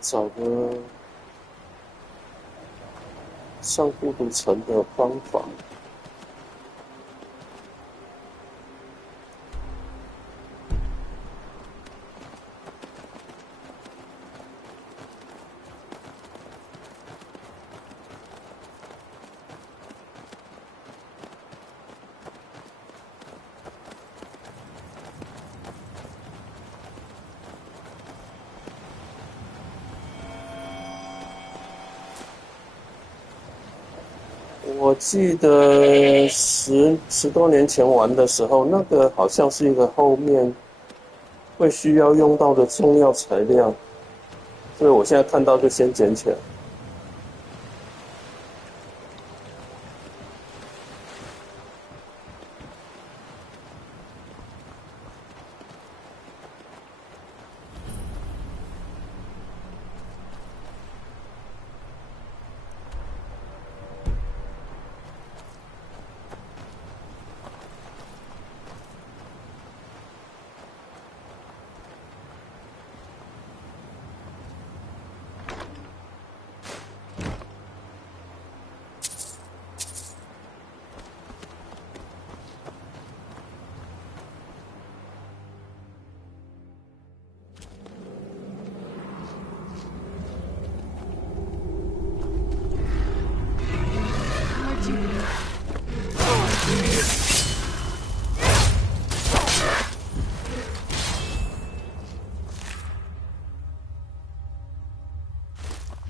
找个上孤独城的方法。我记得十多年前玩的时候，那个好像是一个后面会需要用到的重要材料，所以我现在看到就先捡起来。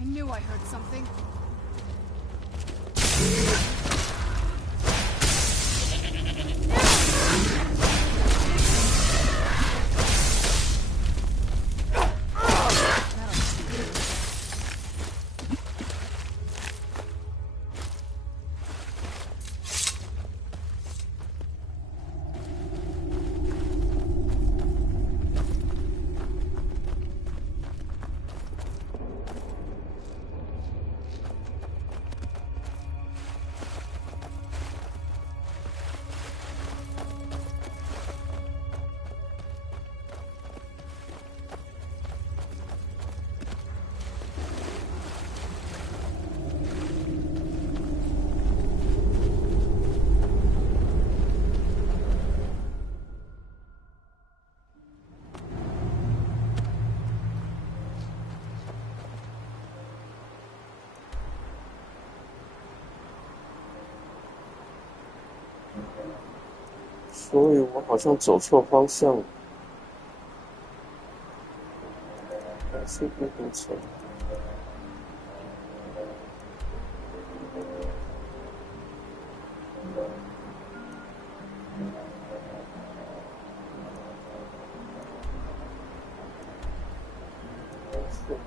I knew I heard something.所以我好像走错方向了，还是孤独城。是吧？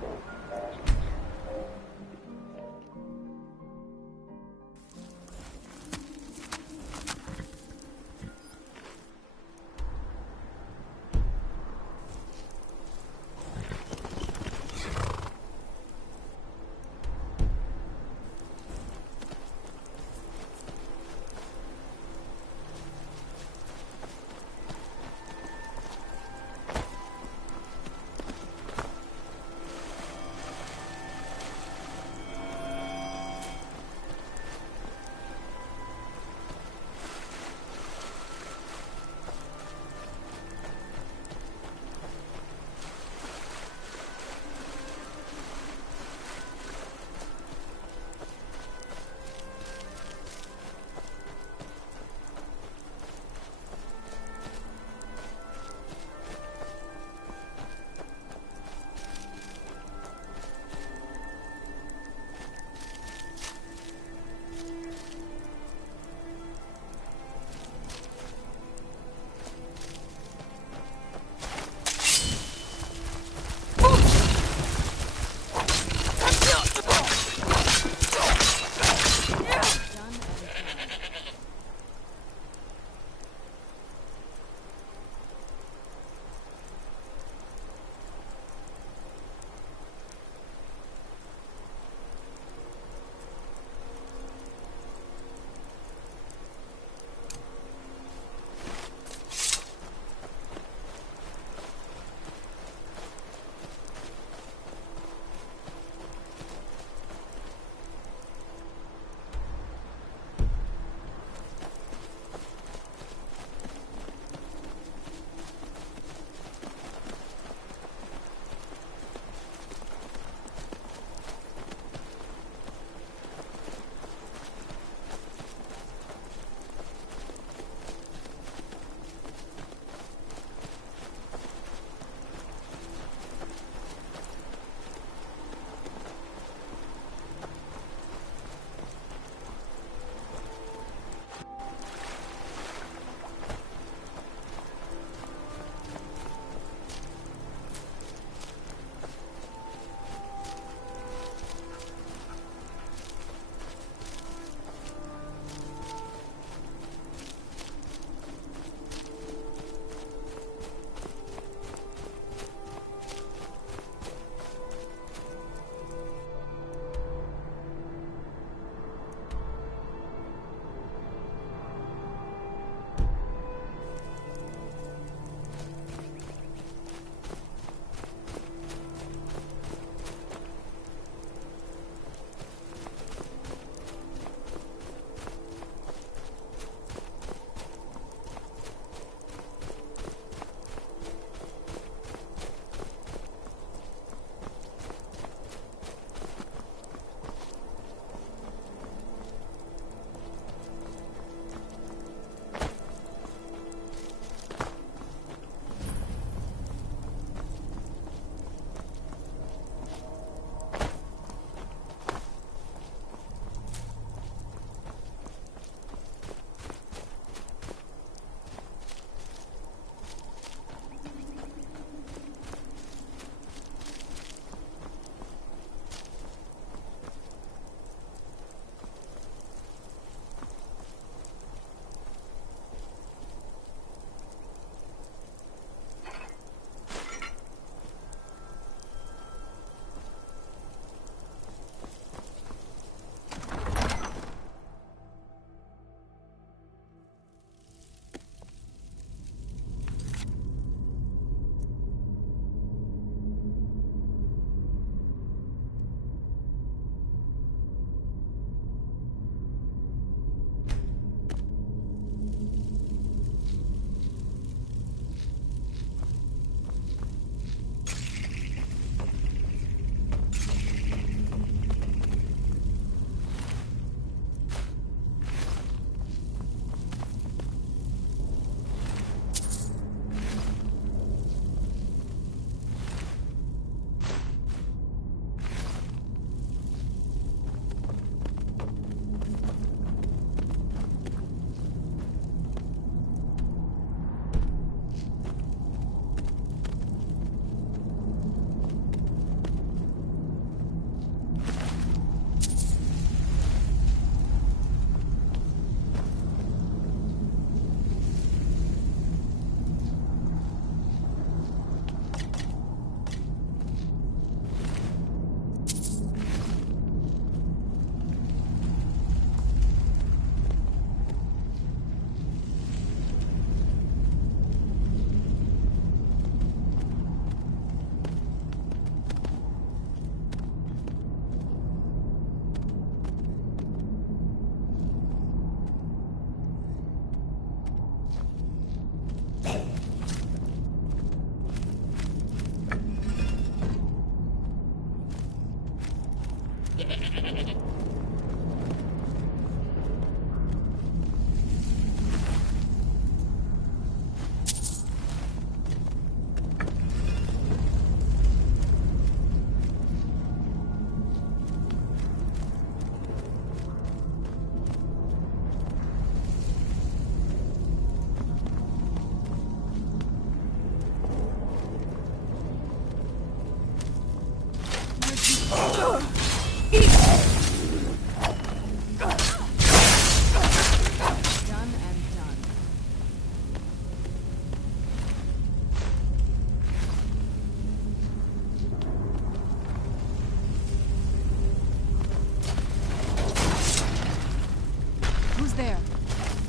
Who's there?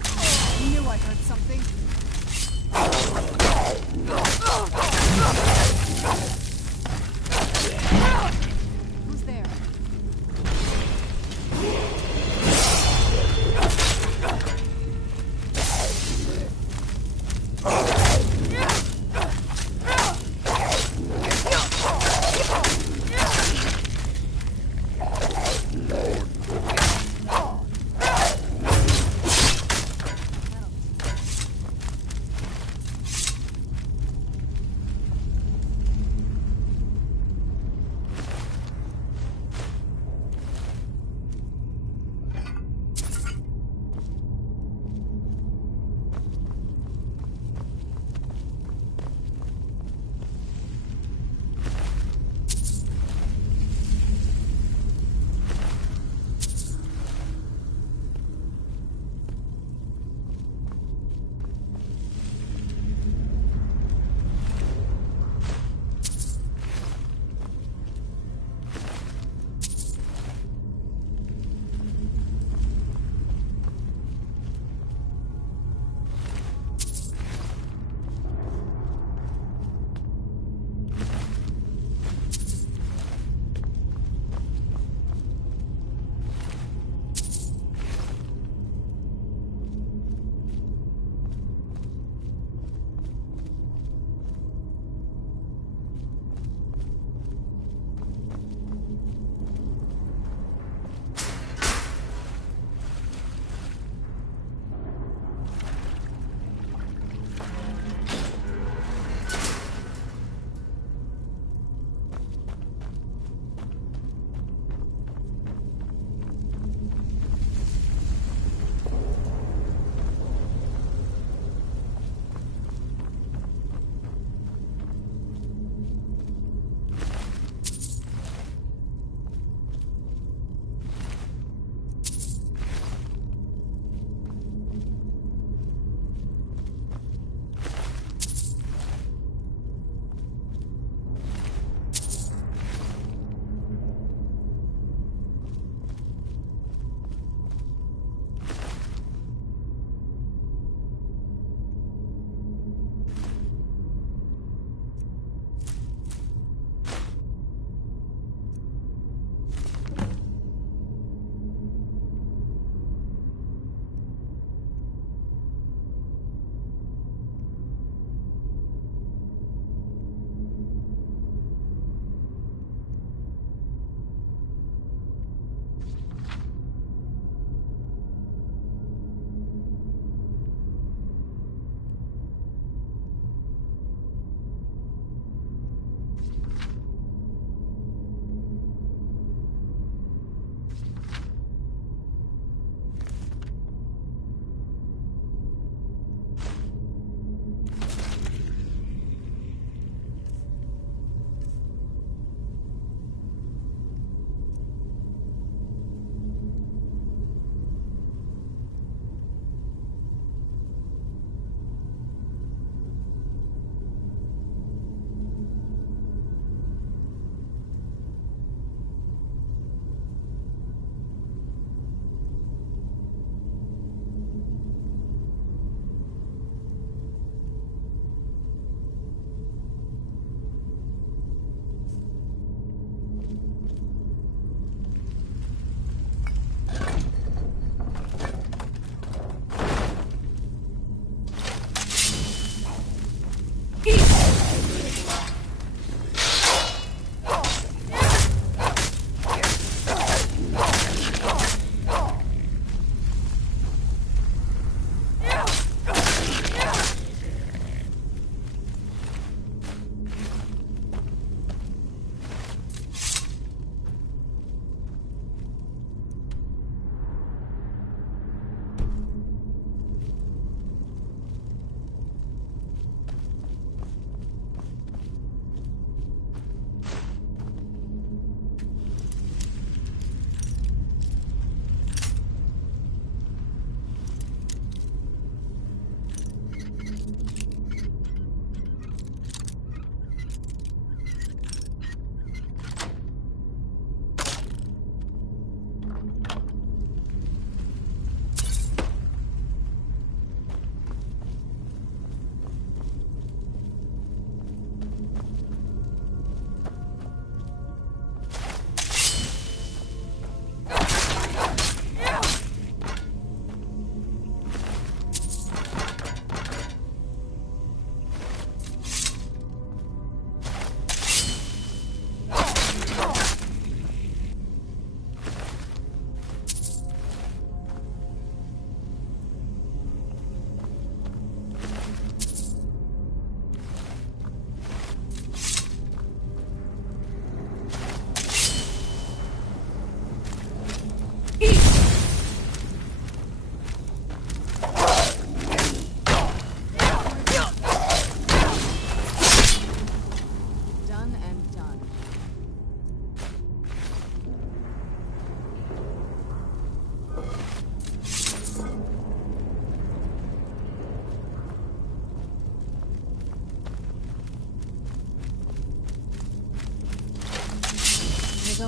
I knew I heard something. Who's there?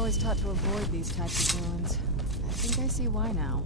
always taught to avoid these types of ruins. I think I see why now.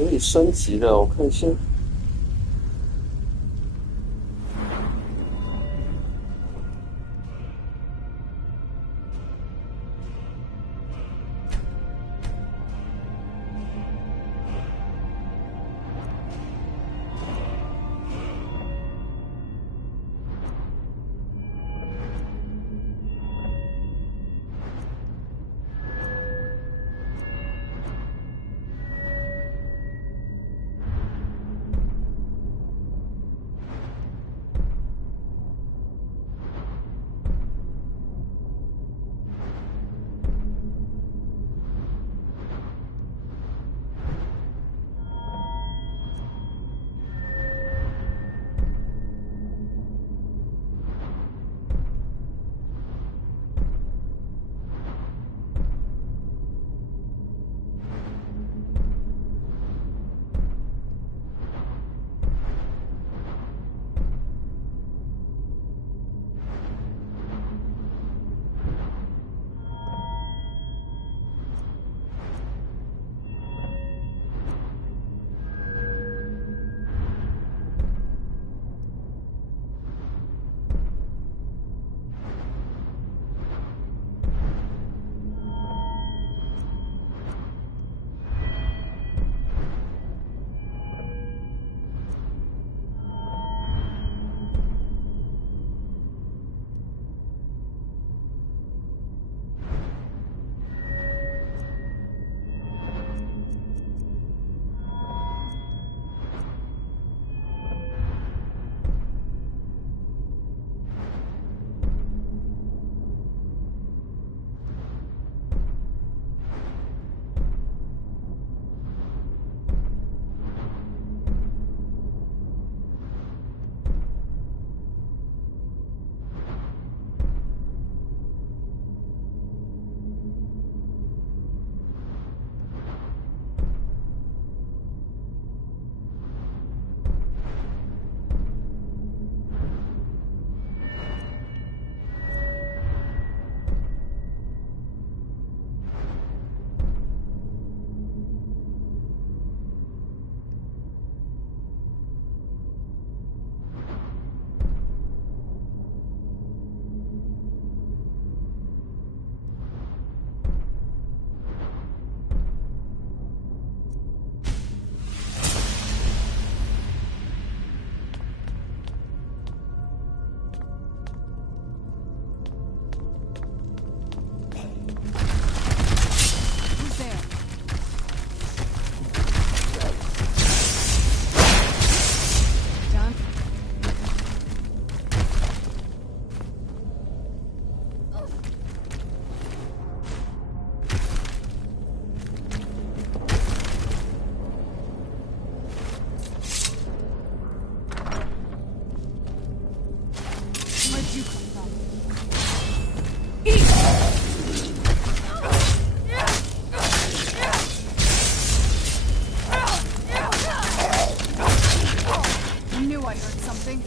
可以升级了，我看一下。I heard something.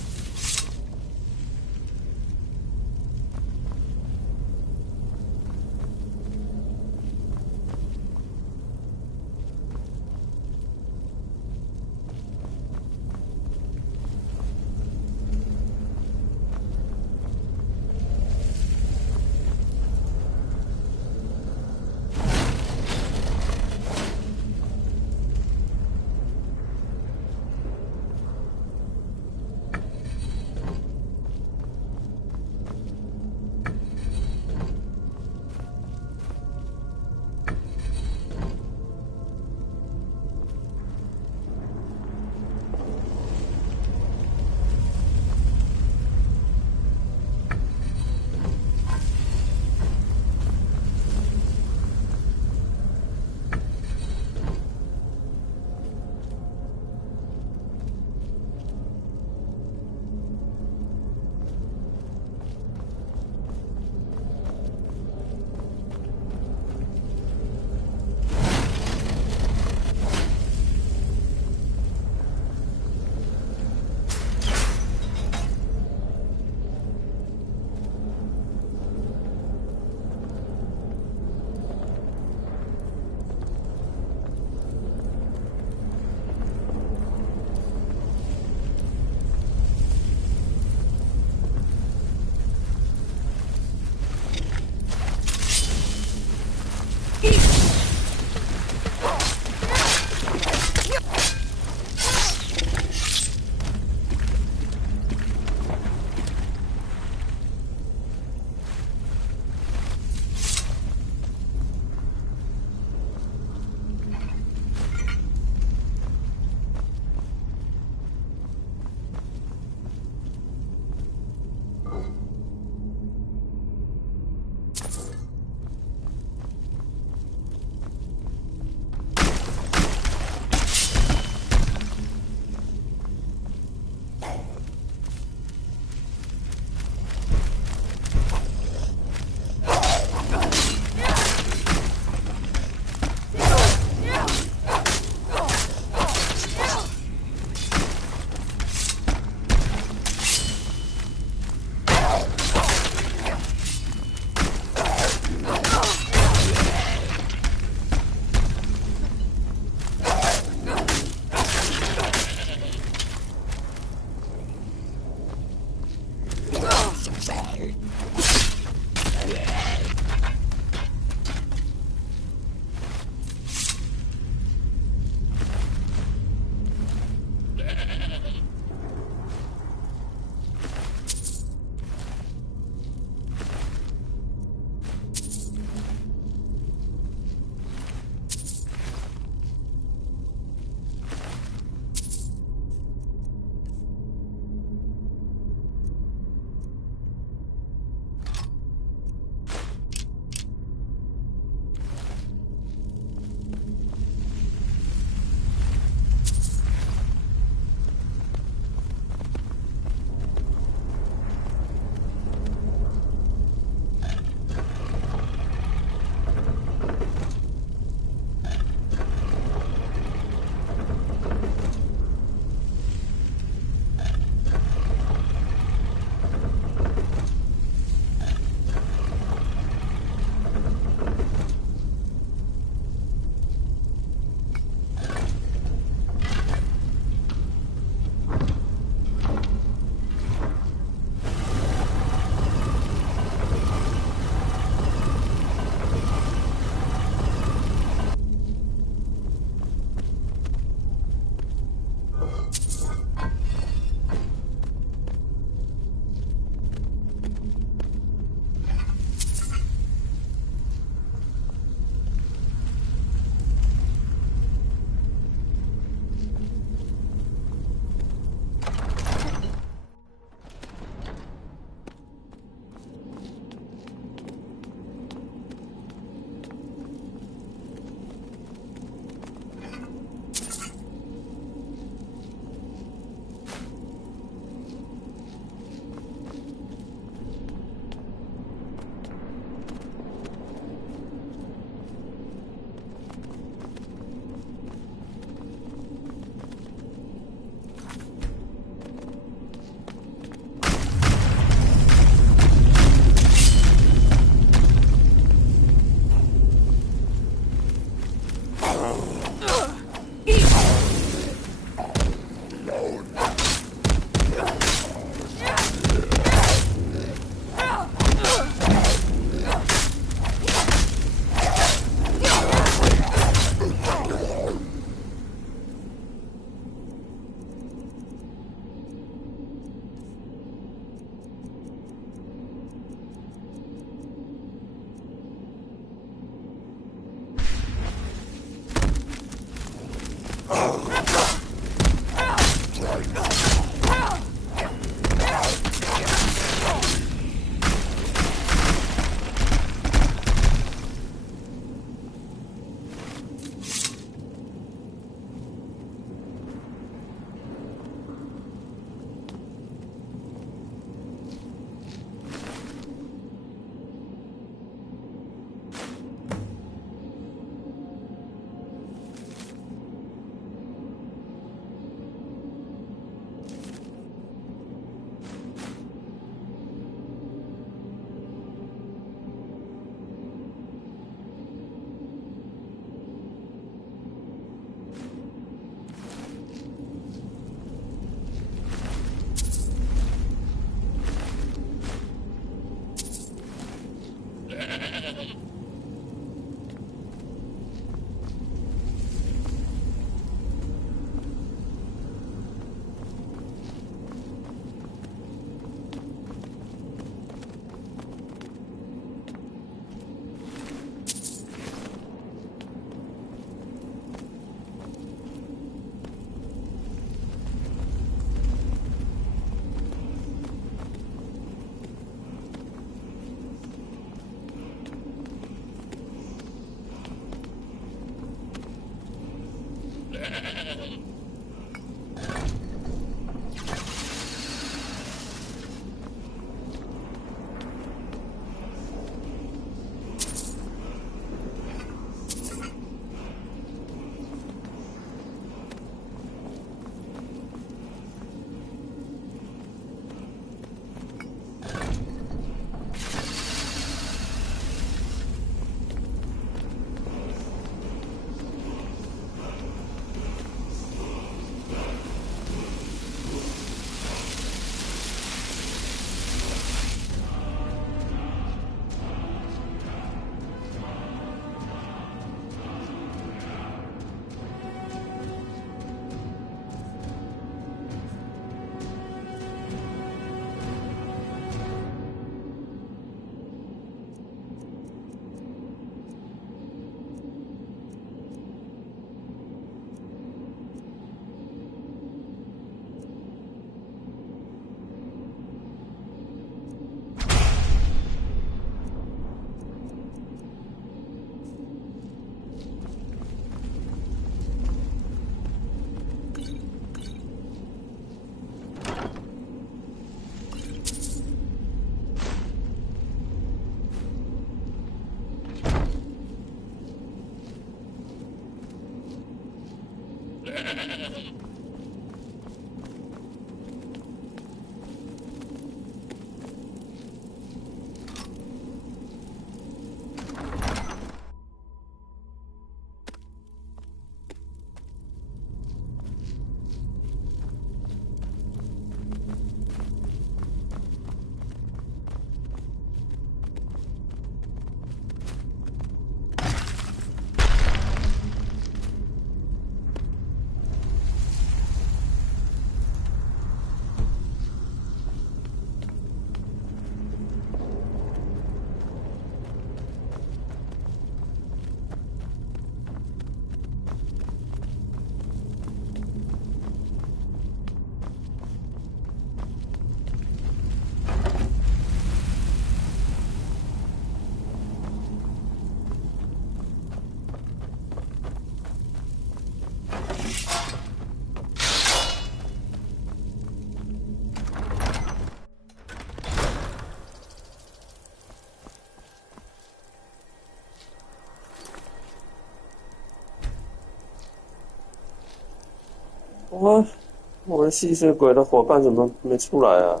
我的吸血鬼的伙伴怎么没出来啊？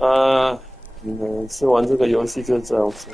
啊，是玩这个游戏就是这样子。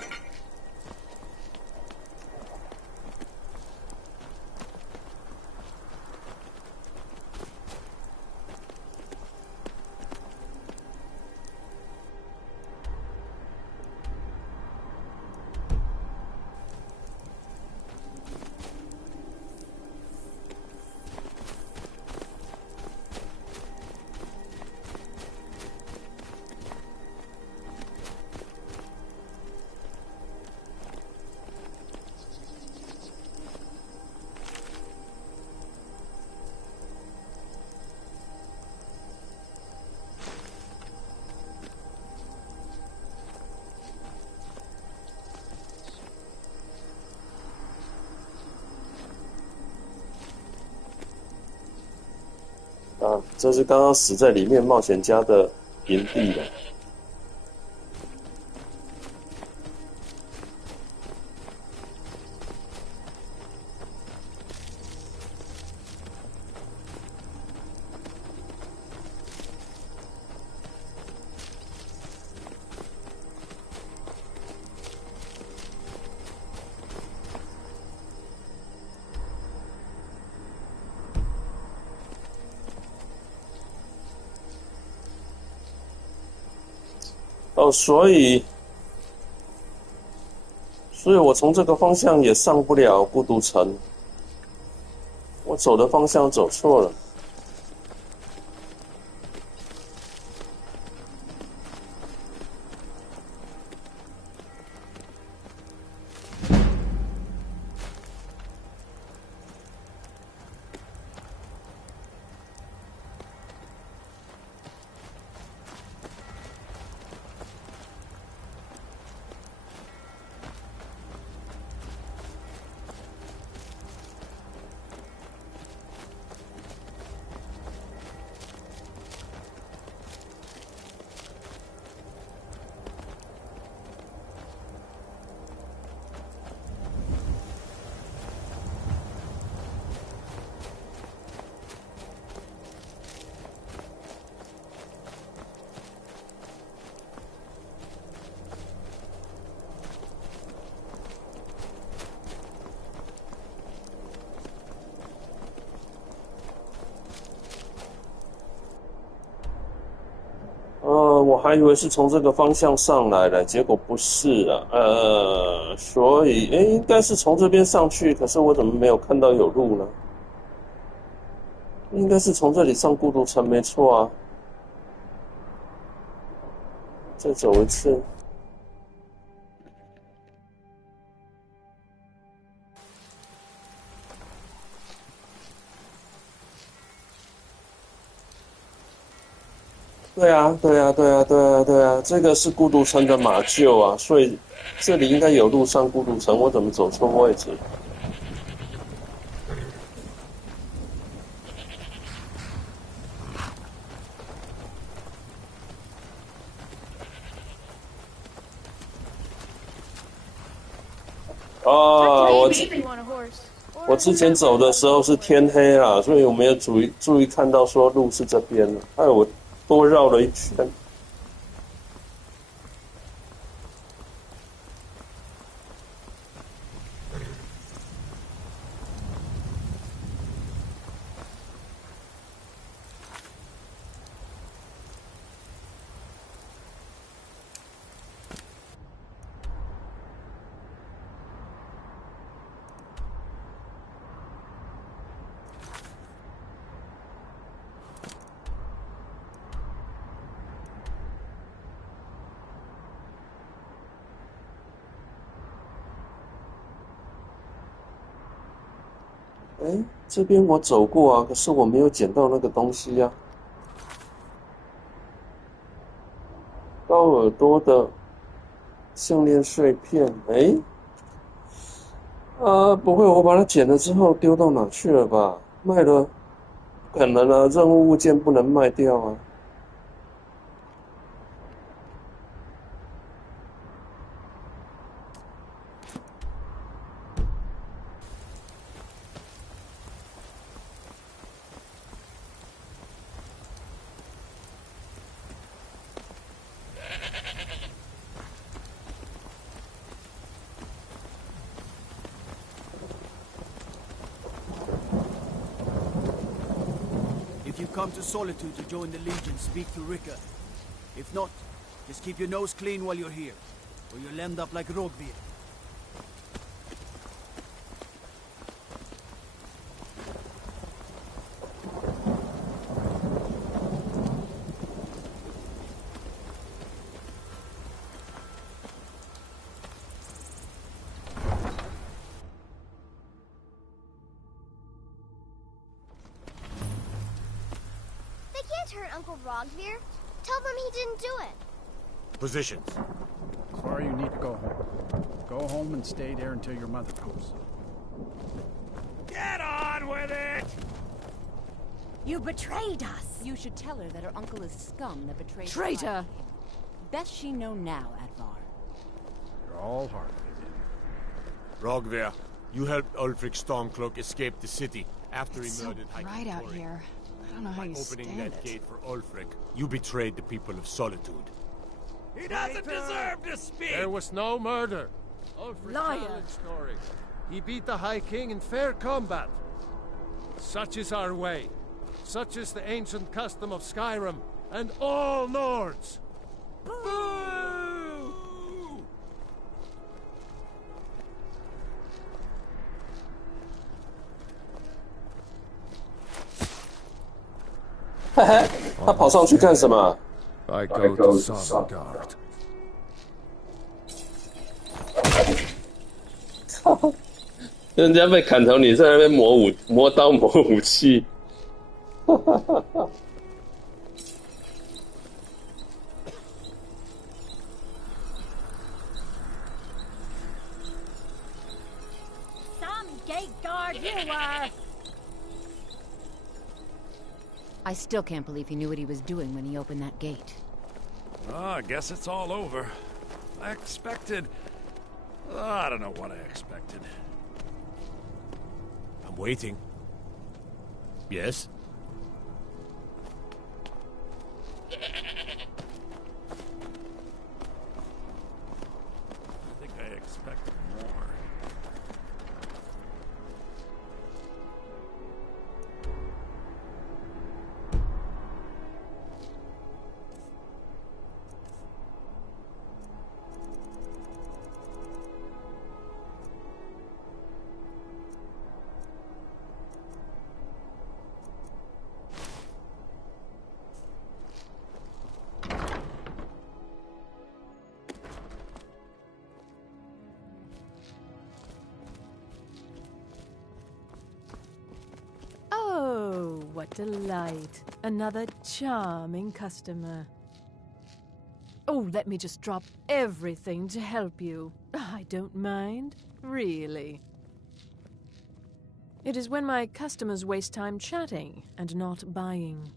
啊，这是刚刚死在里面冒险家的营地了。哦，所以我从这个方向也上不了孤独城，我走的方向走错了。我还以为是从这个方向上来的，结果不是啊。所以应该是从这边上去，可是我怎么没有看到有路呢？应该是从这里上孤独城没错啊。再走一次。对啊，对啊，对啊，对啊，对啊，这个是孤独城的马厩啊，所以这里应该有路上孤独城，我怎么走错位置？我之前走的时候是天黑啦，所以我没有注意看到说路是这边了，害我多绕了一圈。这边我走过啊，可是我没有捡到那个东西啊。高耳朵的项链碎片，不会我把它捡了之后丢到哪去了吧？卖了？不可能啊，任务物件不能卖掉啊。come to Solitude to join the Legion, speak to Rika. If not, just keep your nose clean while you're here, or you'll end up like Rogvir. Hurt Uncle Rogvir. Tell them he didn't do it. Positions. Sorry, you need to go home. Go home and stay there until your mother comes. Get on with it! You betrayed us! You should tell her that her uncle is scum that betrayed her. Traitor! Best she know now, Advar. You're all hearted. Rogvir, you helped Ulfric Stormcloak escape the city after It's he murdered so bright out Tory. here. I don't know how By you opening stand that it. gate for Ulfric, you betrayed the people of Solitude. He doesn't deserve to speak! There was no murder. Ulfric Liar. challenged story. He beat the High King in fair combat. Such is our way. Such is the ancient custom of Skyrim and all Nords. Boo!他跑上去干什么？ I go to Sovngarde. 人家被砍头，你在那边磨刀磨武器。Some gate guard you were! I still can't believe he knew what he was doing when he opened that gate. Oh, I guess it's all over. I expected... I don't know what I expected. I'm waiting. Yes? I think I expected more. Oh, what delight. Another charming customer. Oh, let me just drop everything to help you. I don't mind, really. It is when my customers waste time chatting and not buying.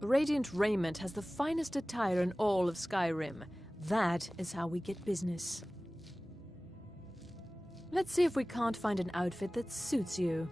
Radiant Raiment has the finest attire in all of Skyrim. That is how we get business. Let's see if we can't find an outfit that suits you.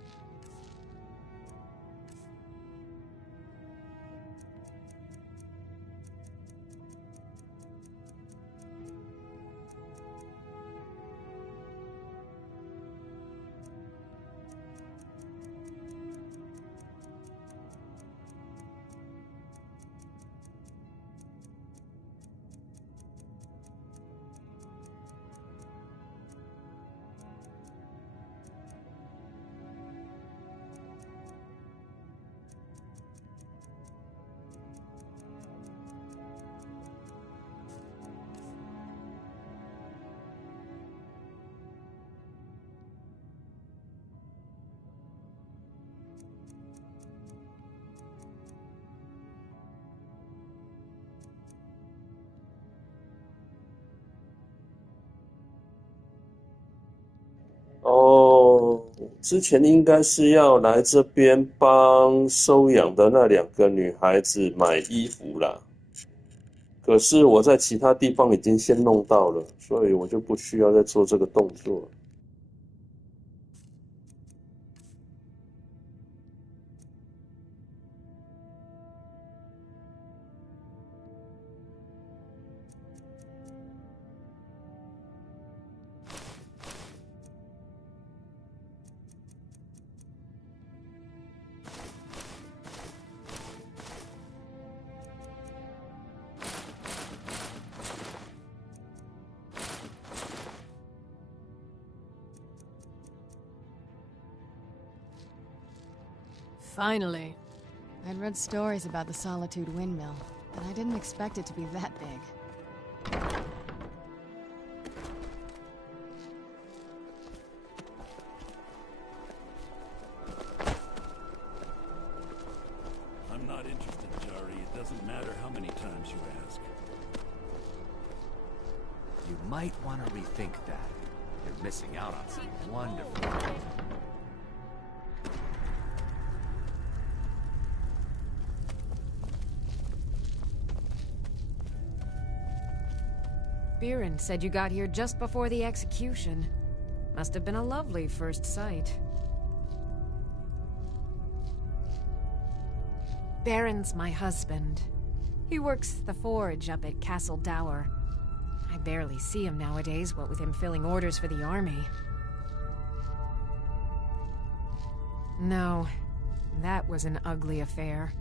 哦，之前应该是要来这边帮收养的那2个女孩子买衣服啦，可是我在其他地方已经先弄到了，所以我就不需要再做这个动作。Finally. I'd read stories about the Solitude windmill, but I didn't expect it to be that big. I'm not interested, Jari. It doesn't matter how many times you ask. You might want to rethink that. You're missing out on some wonderful... Biren said you got here just before the execution. Must have been a lovely first sight. Baron's my husband. He works the forge up at Castle Dower. I barely see him nowadays, what with him filling orders for the army. No, that was an ugly affair.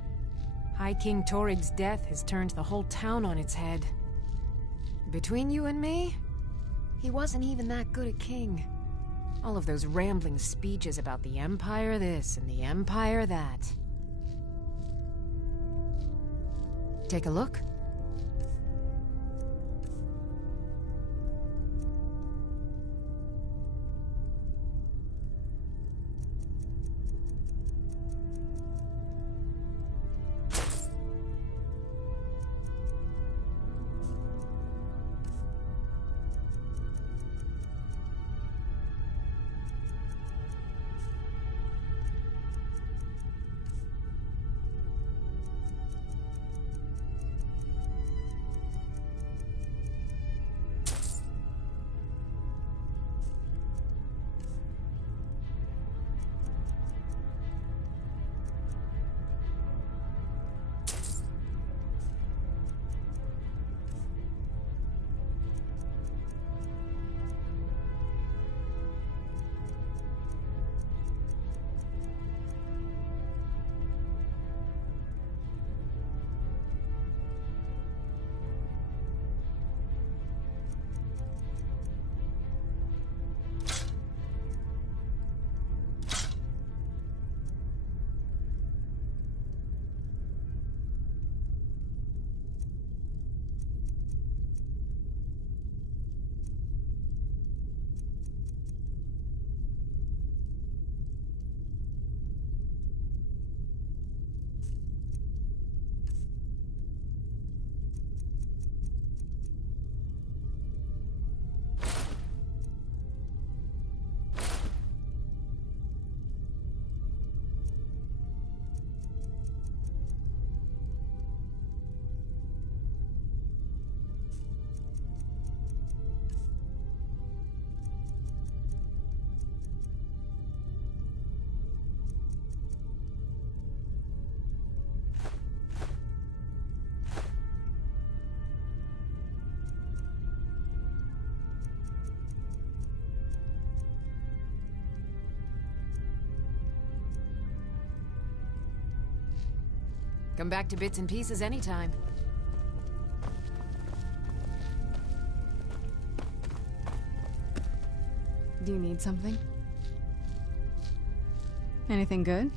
High King Torig's death has turned the whole town on its head. Between you and me, he wasn't even that good a king. All of those rambling speeches about the Empire this and the Empire that. Take a look. Come back to bits and pieces anytime. Do you need something? Anything good?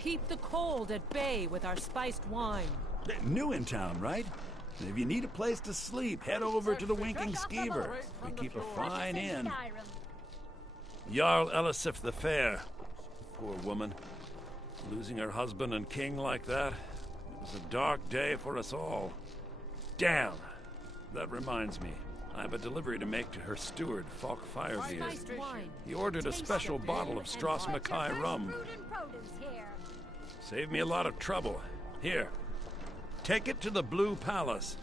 Keep the cold at bay with our spiced wine. New in town, right? If you need a place to sleep, head over to the Winking Skeever. We keep a fine inn. Jarl Elisif the Fair. Poor woman. Losing her husband and king like that. It was a dark day for us all. Damn! That reminds me. I have a delivery to make to her steward, Falk Firebeard. Spiced wine. He ordered a special bottle of Strass Mackay rum. Saved me a lot of trouble. Here, take it to the Blue Palace.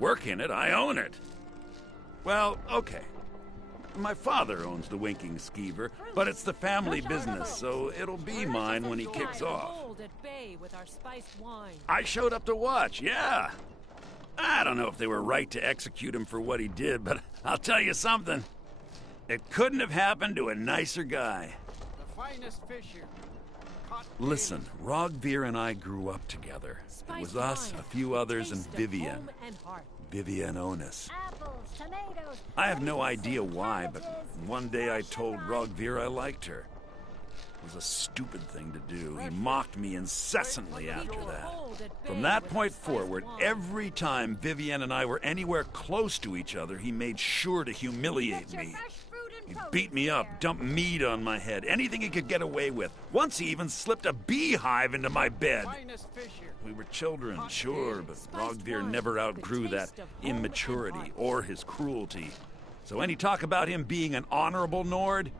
Work in it, I own it. Well, okay. My father owns the Winking Skeever, but it's the family business, so it'll be mine when he kicks off. I showed up to watch, yeah. I don't know if they were right to execute him for what he did, but I'll tell you something. It couldn't have happened to a nicer guy. The finest fish here. Listen, Rogvir and I grew up together. It was us, a few others, and Vivienne. Vivienne Onus. I have no idea why, but one day I told Rogvir I liked her. It was a stupid thing to do. He mocked me incessantly after that. From that point forward, every time Vivienne and I were anywhere close to each other, he made sure to humiliate me. He beat me up, dumped meat on my head, anything he could get away with. Once he even slipped a beehive into my bed. We were children, sure, but Rogvir never outgrew that immaturity or his cruelty. So any talk about him being an honorable Nord?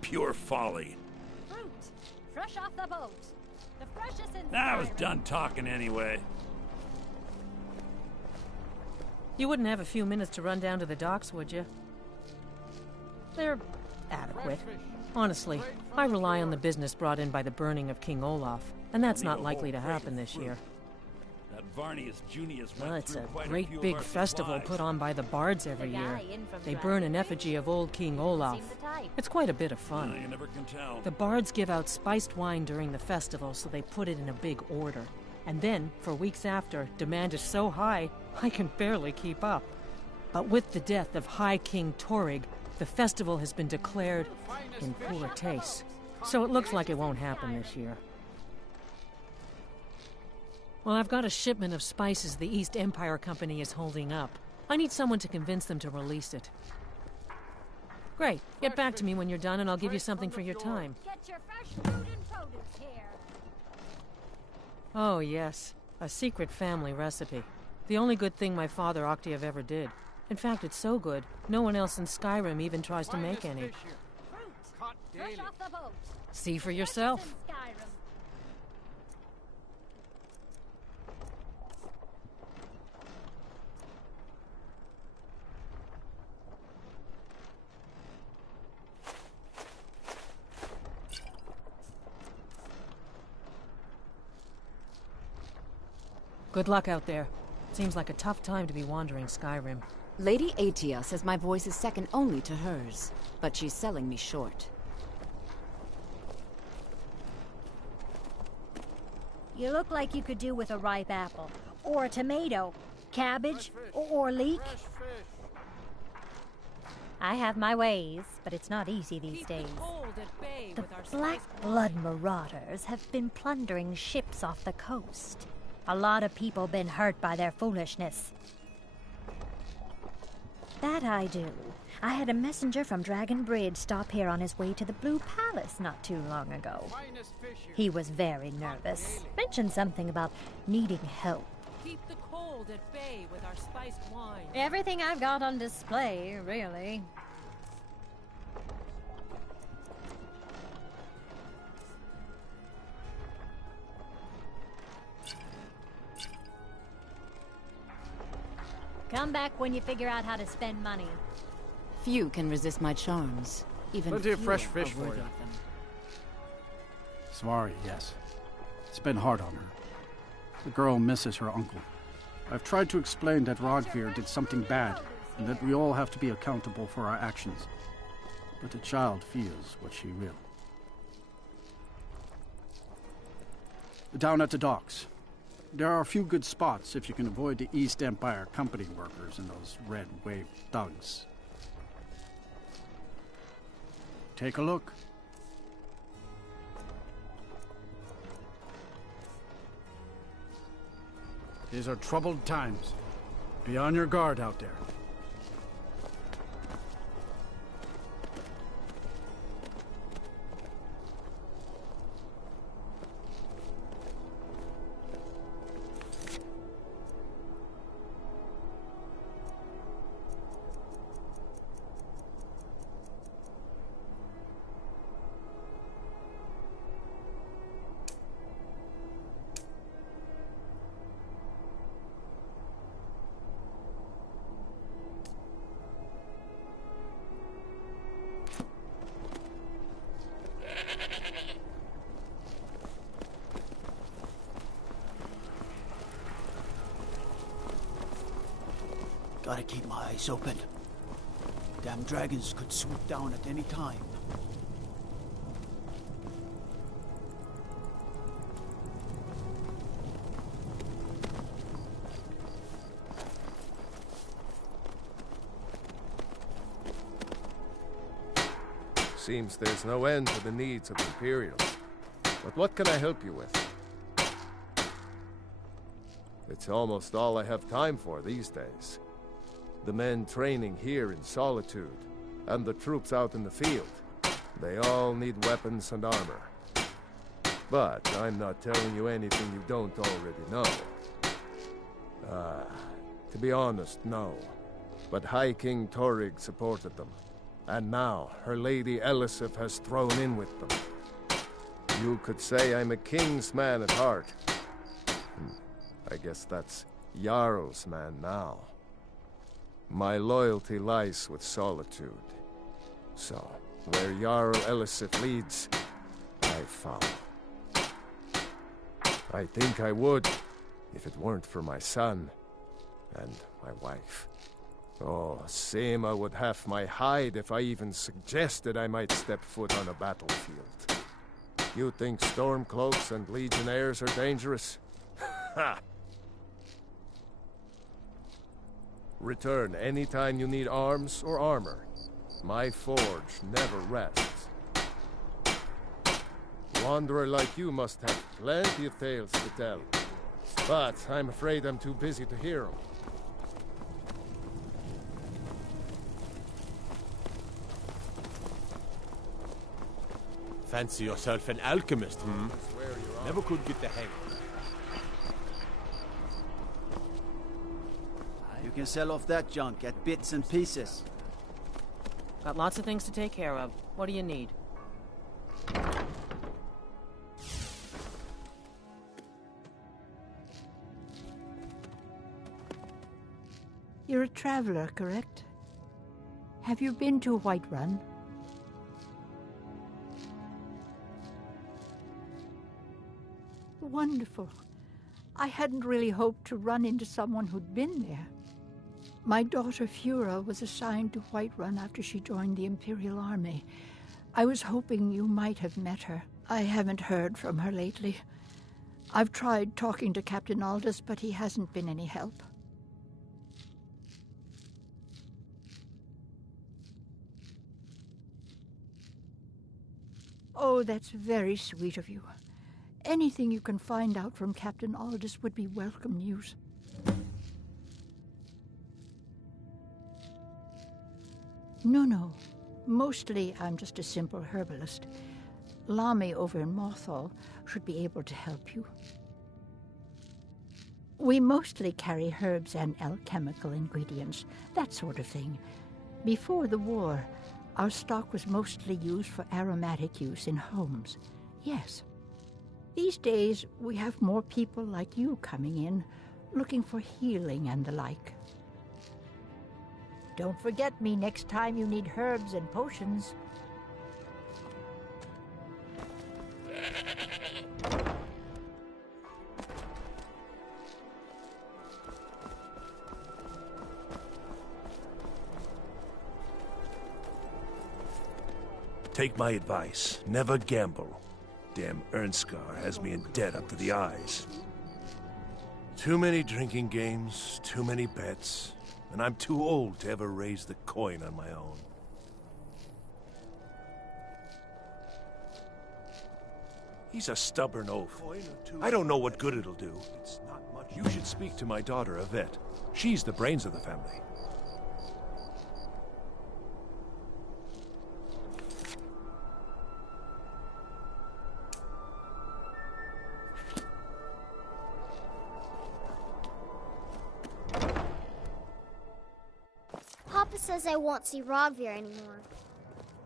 Pure folly. Fruit, fresh off the boat. The freshest in I was done talking anyway. You wouldn't have a few minutes to run down to the docks, would you? They're adequate. Honestly, I rely on the business brought in by the burning of King Olaf, and that's not likely to happen this year. That Varnius Junius Well, it's a great big festival put on by the bards every year. They burn an effigy of old King Olaf. It's quite a bit of fun. You never can tell. The bards give out spiced wine during the festival, so they put it in a big order. And then, for weeks after, demand is so high, I can barely keep up. But with the death of High King Torig, the festival has been declared in poor taste. So it looks like it won't happen this year. Well, I've got a shipment of spices the East Empire Company is holding up. I need someone to convince them to release it. Great. Get back to me when you're done and I'll give you something for your time. Get your fresh fruit and produce here. Oh, yes. A secret family recipe. The only good thing my father Octave ever did. In fact, it's so good, no one else in Skyrim even tries to make any. Fresh off the boat. See for yourself. Skyrim. Good luck out there. Seems like a tough time to be wandering Skyrim. Lady Atia says my voice is second only to hers, but she's selling me short. You look like you could do with a ripe apple, or a tomato, cabbage, or leek. I have my ways, but it's not easy these days. The Black Blood Marauders have been plundering ships off the coast. A lot of people been hurt by their foolishness. That I do. I had a messenger from Dragon Bridge stop here on his way to the Blue Palace not too long ago. He was very nervous. Mentioned something about needing help. Keep the cold at bay with our spiced wine. Everything I've got on display, really. Come back when you figure out how to spend money. Few can resist my charms. Even Plenty of few fresh are fish for worthy you. of them. Svari, yes. It's been hard on her. The girl misses her uncle. I've tried to explain that Rogvir did something bad, and that we all have to be accountable for our actions. But the child feels what she will. Down at the docks. There are a few good spots if you can avoid the East Empire Company workers and those Red Wave thugs. Take a look. These are troubled times. Be on your guard out there. Gotta keep my eyes open. Damn dragons could swoop down at any time. Seems there's no end to the needs of Imperials. But what can I help you with? It's almost all I have time for these days. The men training here in Solitude, and the troops out in the field, they all need weapons and armor. But I'm not telling you anything you don't already know. To be honest, no. But High King Torig supported them. And now, her Lady Elisif has thrown in with them. You could say I'm a king's man at heart. I guess that's Jarl's man now. My loyalty lies with Solitude. So, where Jarl Elisif leads, I follow. I think I would, if it weren't for my son and my wife. Oh, Sema would have my hide if I even suggested I might step foot on a battlefield. You think Stormcloaks and Legionnaires are dangerous? Ha! Return anytime you need arms or armor. My forge never rests. Wanderer like you must have plenty of tales to tell. But I'm afraid I'm too busy to hear them. Fancy yourself an alchemist, hmm? Never could get the hang of it. You can sell off that junk at bits and pieces. Got lots of things to take care of. What do you need? You're a traveler, correct? Have you been to Whiterun? Wonderful. I hadn't really hoped to run into someone who'd been there. My daughter Fura was assigned to Whiterun after she joined the Imperial Army. I was hoping you might have met her. I haven't heard from her lately. I've tried talking to Captain Aldous, but he hasn't been any help. Oh, that's very sweet of you. Anything you can find out from Captain Aldous would be welcome news. No. Mostly I'm just a simple herbalist. Lami over in Mothall should be able to help you. We mostly carry herbs and alchemical ingredients, that sort of thing. Before the war, our stock was mostly used for aromatic use in homes. Yes. These days, we have more people like you coming in, looking for healing and the like. Don't forget me next time you need herbs and potions. Take my advice. Never gamble. Damn Ernskar has me in debt up to the eyes. Too many drinking games, too many bets, and I'm too old to ever raise the coin on my own. He's a stubborn oaf. I don't know what good it'll do. You should speak to my daughter, Yvette. She's the brains of the family. Papa says I won't see Rogvir anymore,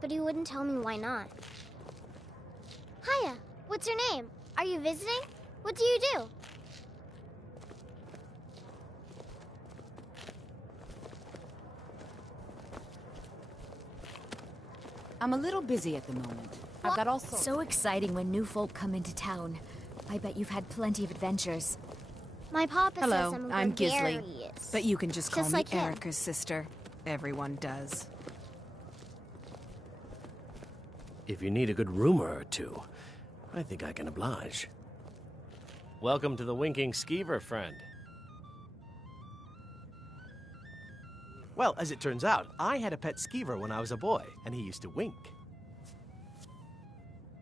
but he wouldn't tell me why not. Hiya, what's your name? Are you visiting? What do you do? I'm a little busy at the moment. I've got all sorts. So exciting when new folk come into town. I bet you've had plenty of adventures. My papa Hello, says I'm Gisley. gregarious. But you can just call Just me like him. Erica's sister. Everyone does. If you need a good rumor or two, I think I can oblige. Welcome to the Winking Skeever, friend. Well, as it turns out, I had a pet skeever when I was a boy, and he used to wink.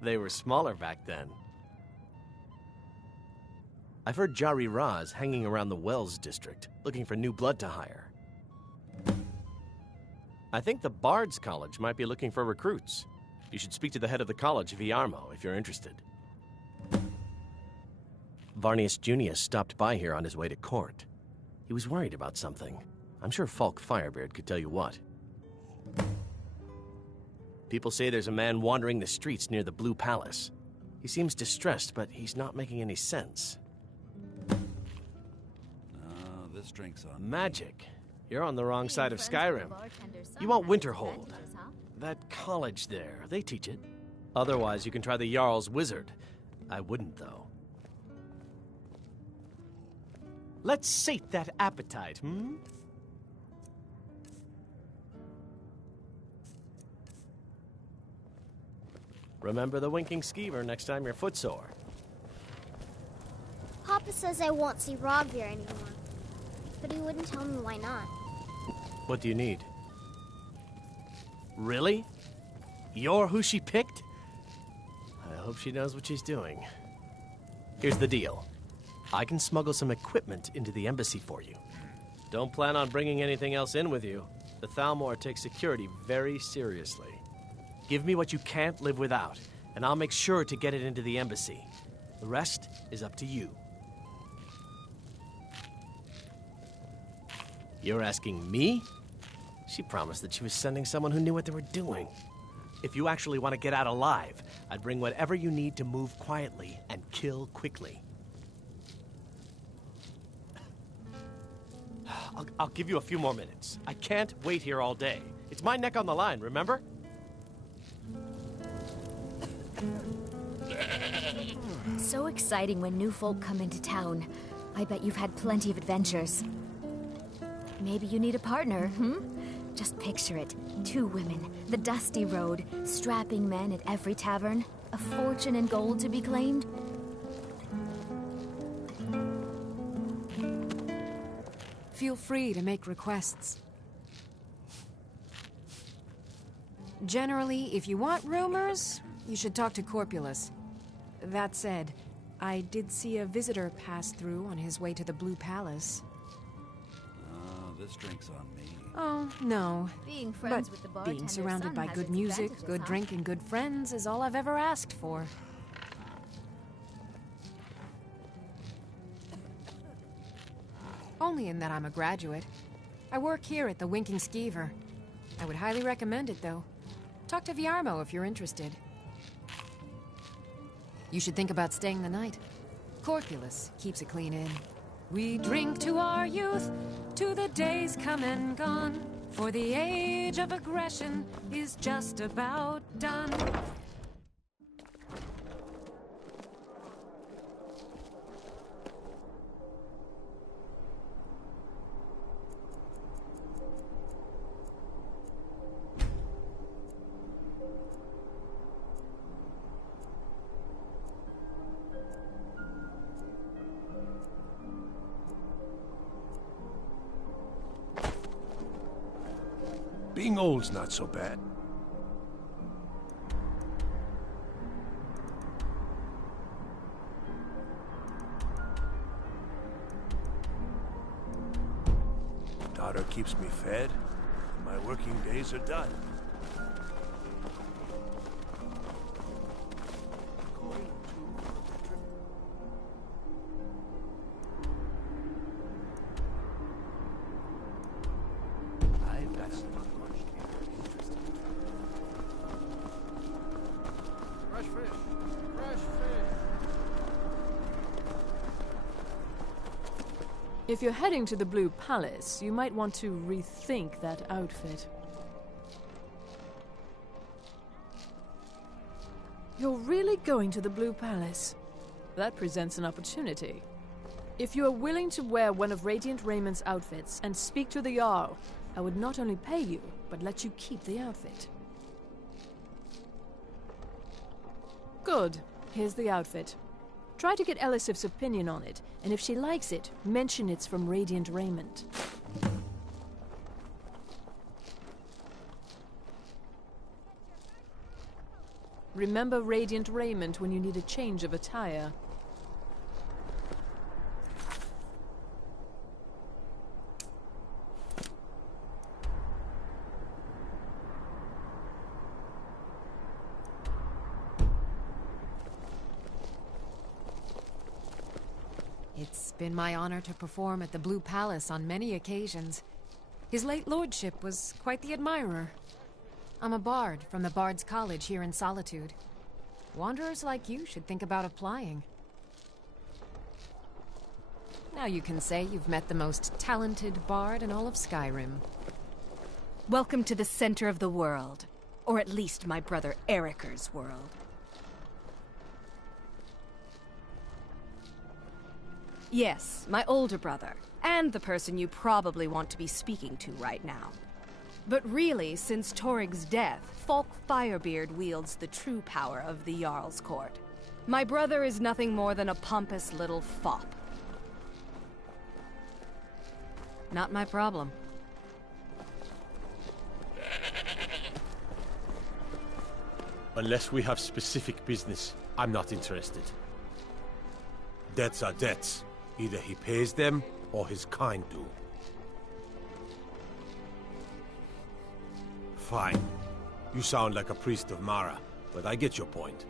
They were smaller back then. I've heard Jari Ra's hanging around the Wells district, looking for new blood to hire. I think the Bard's College might be looking for recruits. You should speak to the head of the college, Viarmo, if you're interested. Varnius Junius stopped by here on his way to court. He was worried about something. I'm sure Falk Firebeard could tell you what. People say there's a man wandering the streets near the Blue Palace. He seems distressed, but he's not making any sense. This drink's on. Magic. You're on the wrong side of Skyrim. You want Winterhold. That college there, they teach it. Otherwise, you can try the Jarl's Wizard. I wouldn't, though. Let's sate that appetite, hmm? Remember the Winking Skeever next time you're footsore. Papa says I won't see Rogvir anymore. But he wouldn't tell me why not. What do you need? Really? You're who she picked? I hope she knows what she's doing. Here's the deal. I can smuggle some equipment into the embassy for you. Don't plan on bringing anything else in with you. The Thalmor takes security very seriously. Give me what you can't live without, and I'll make sure to get it into the embassy. The rest is up to you. You're asking me? She promised that she was sending someone who knew what they were doing. If you actually want to get out alive, I'd bring whatever you need to move quietly and kill quickly. I'll give you a few more minutes. I can't wait here all day. It's my neck on the line, remember? So exciting when new folk come into town. I bet you've had plenty of adventures. Maybe you need a partner, Just picture it. 2 women, the dusty road, strapping men at every tavern, a fortune in gold to be claimed. Feel free to make requests. Generally, if you want rumors, you should talk to Corpulus. That said, I did see a visitor pass through on his way to the Blue Palace. This drink's on me. Oh, no. Being friends But with the bartender's being surrounded son by has good its music, advantages, good huh? drink, and good friends is all I've ever asked for. Only in that I'm a graduate. I work here at the Winking Skeever. I would highly recommend it, though. Talk to Viarmo if you're interested. You should think about staying the night. Corpulus keeps a clean inn. We drink to our youth, to the days come and gone, for the age of aggression is just about done. Being old's not so bad. Daughter keeps me fed, and my working days are done. If you're heading to the Blue Palace, you might want to rethink that outfit. You're really going to the Blue Palace? That presents an opportunity. If you are willing to wear one of Radiant Raymond's outfits and speak to the Jarl, I would not only pay you, but let you keep the outfit. Good. Here's the outfit. Try to get Elisif's opinion on it, and if she likes it, mention it's from Radiant Raymond. Remember Radiant Raymond when you need a change of attire. It's been my honor to perform at the Blue Palace on many occasions. His late lordship was quite the admirer. I'm a bard from the Bard's College here in Solitude. Wanderers like you should think about applying. Now you can say you've met the most talented bard in all of Skyrim. Welcome to the center of the world. Or at least my brother Eriker's world. Yes, my older brother, and the person you probably want to be speaking to right now. But really, since Torig's death, Falk Firebeard wields the true power of the Jarl's court. My brother is nothing more than a pompous little fop. Not my problem. Unless we have specific business, I'm not interested. Debts are debts. Either he pays them, or his kind do. Fine. You sound like a priest of Mara, but I get your point.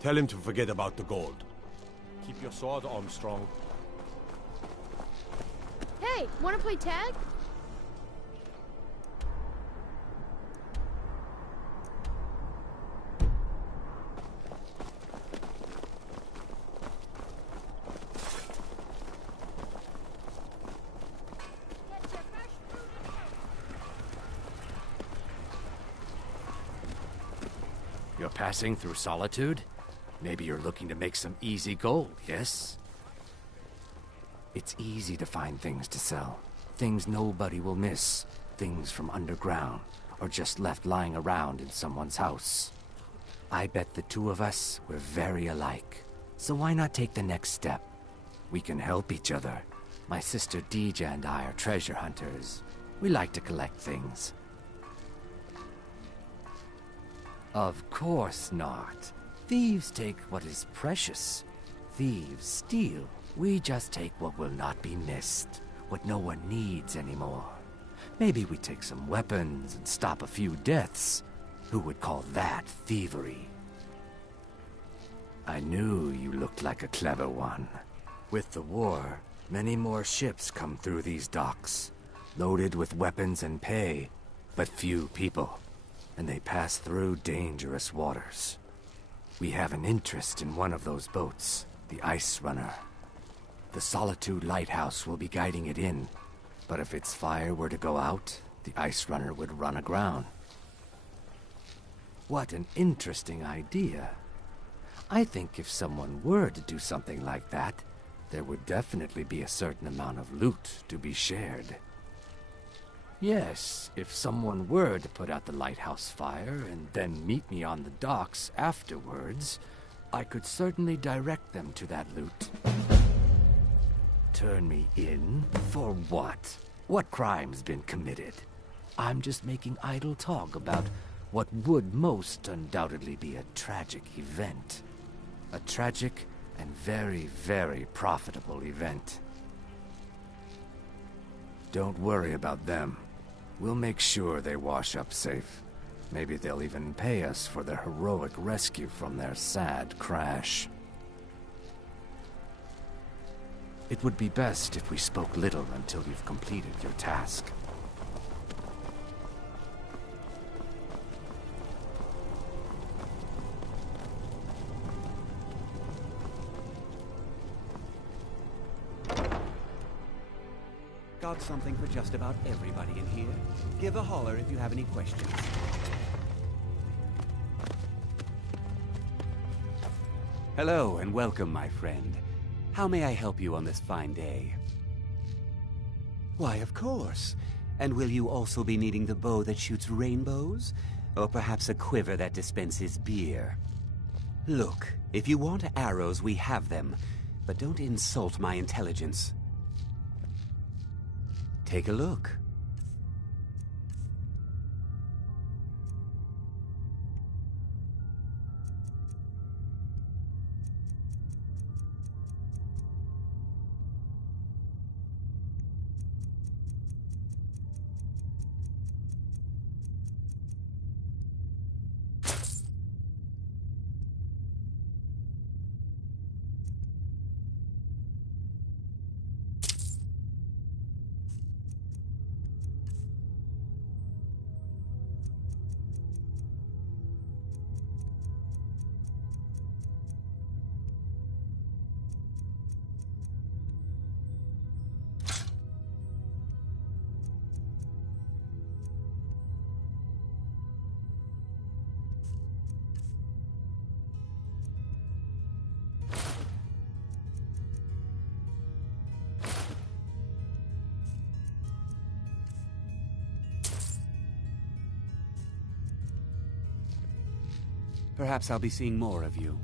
Tell him to forget about the gold. Keep your sword, Armstrong. Hey, wanna play tag? You're passing through Solitude? Maybe you're looking to make some easy gold, yes? It's easy to find things to sell. Things nobody will miss. Things from underground, or just left lying around in someone's house. I bet the two of us, we're very alike. So why not take the next step? We can help each other. My sister Deja and I are treasure hunters. We like to collect things. Of course not. Thieves take what is precious. Thieves steal. We just take what will not be missed, what no one needs anymore. Maybe we take some weapons and stop a few deaths. Who would call that thievery? I knew you looked like a clever one. With the war, many more ships come through these docks, loaded with weapons and pay, but few people. And they pass through dangerous waters. We have an interest in one of those boats, the Ice Runner. The Solitude Lighthouse will be guiding it in, but if its fire were to go out, the Ice Runner would run aground. What an interesting idea. I think if someone were to do something like that, there would definitely be a certain amount of loot to be shared. Yes, if someone were to put out the lighthouse fire and then meet me on the docks afterwards, I could certainly direct them to that loot. Turn me in? For what? What crime's been committed? I'm just making idle talk about what would most undoubtedly be a tragic event. A tragic and very, very profitable event. Don't worry about them. We'll make sure they wash up safe. Maybe they'll even pay us for their heroic rescue from their sad crash. It would be best if we spoke little until you've completed your task. Got something for just about everybody in here. Give a holler if you have any questions. Hello and welcome, my friend. How may I help you on this fine day? Why, of course. And will you also be needing the bow that shoots rainbows? Or perhaps a quiver that dispenses beer? Look, if you want arrows, we have them. But don't insult my intelligence. Take a look. Perhaps I'll be seeing more of you.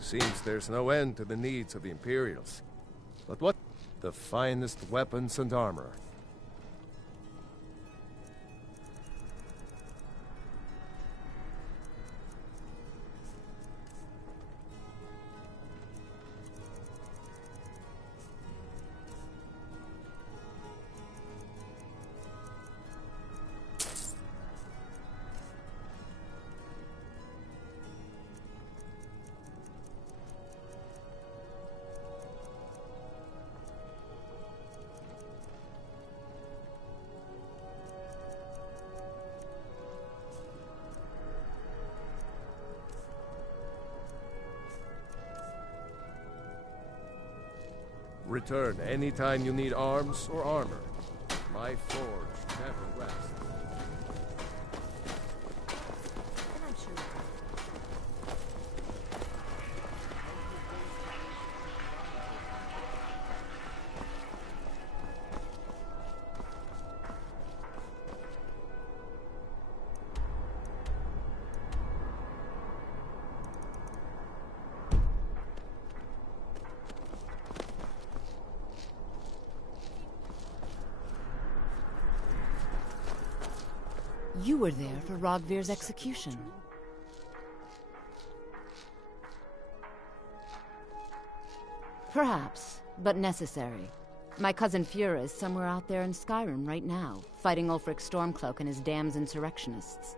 Seems there's no end to the needs of the Imperials. But what? The finest weapons and armor. Return anytime you need arms or armor. My forge never rests. You were there for Rogvir's execution. Perhaps, but necessary. My cousin Fura is somewhere out there in Skyrim right now, fighting Ulfric Stormcloak and his damned insurrectionists.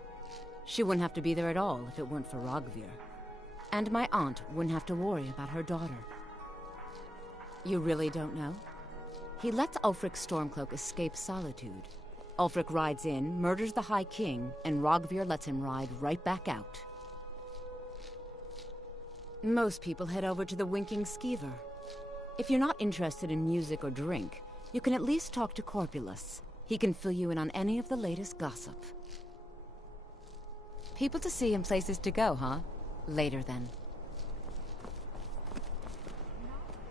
She wouldn't have to be there at all if it weren't for Rogvir. And my aunt wouldn't have to worry about her daughter. You really don't know? He lets Ulfric Stormcloak escape Solitude. Ulfric rides in, murders the High King, and Rogvir lets him ride right back out. Most people head over to the Winking Skeever. If you're not interested in music or drink, you can at least talk to Corpulus. He can fill you in on any of the latest gossip. People to see and places to go, huh? Later, then.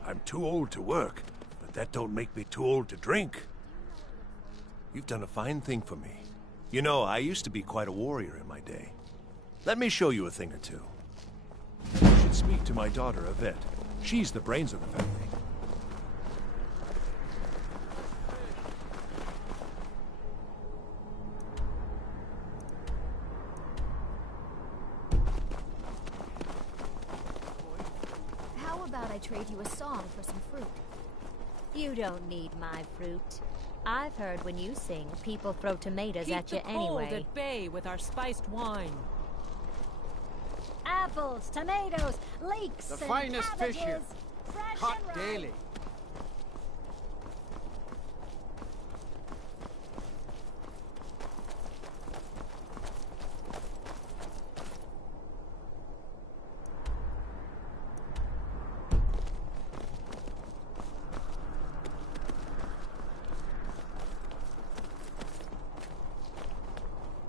I'm too old to work, but that don't make me too old to drink. You've done a fine thing for me. You know, I used to be quite a warrior in my day. Let me show you a thing or two. You should speak to my daughter, Yvette. She's the brains of the family. How about about I trade you a song for some fruit? You don't need my fruit. I've heard when you sing, people throw tomatoes at you anyway. Keep the cold at bay with our spiced wine. Apples, tomatoes, leeks, The and finest fish here. cabbages, fresh Caught and ripe. daily.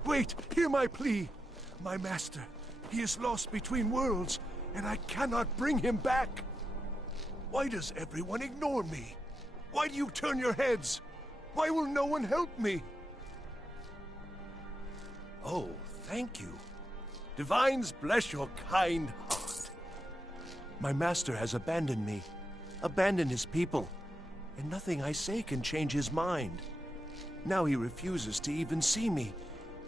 Wait, hear my plea. My master, he is lost between worlds, and I cannot bring him back. Why does everyone ignore me? Why do you turn your heads? Why will no one help me? Oh, thank you. Divines bless your kind heart. My master has abandoned me, abandoned his people, and nothing I say can change his mind. Now he refuses to even see me.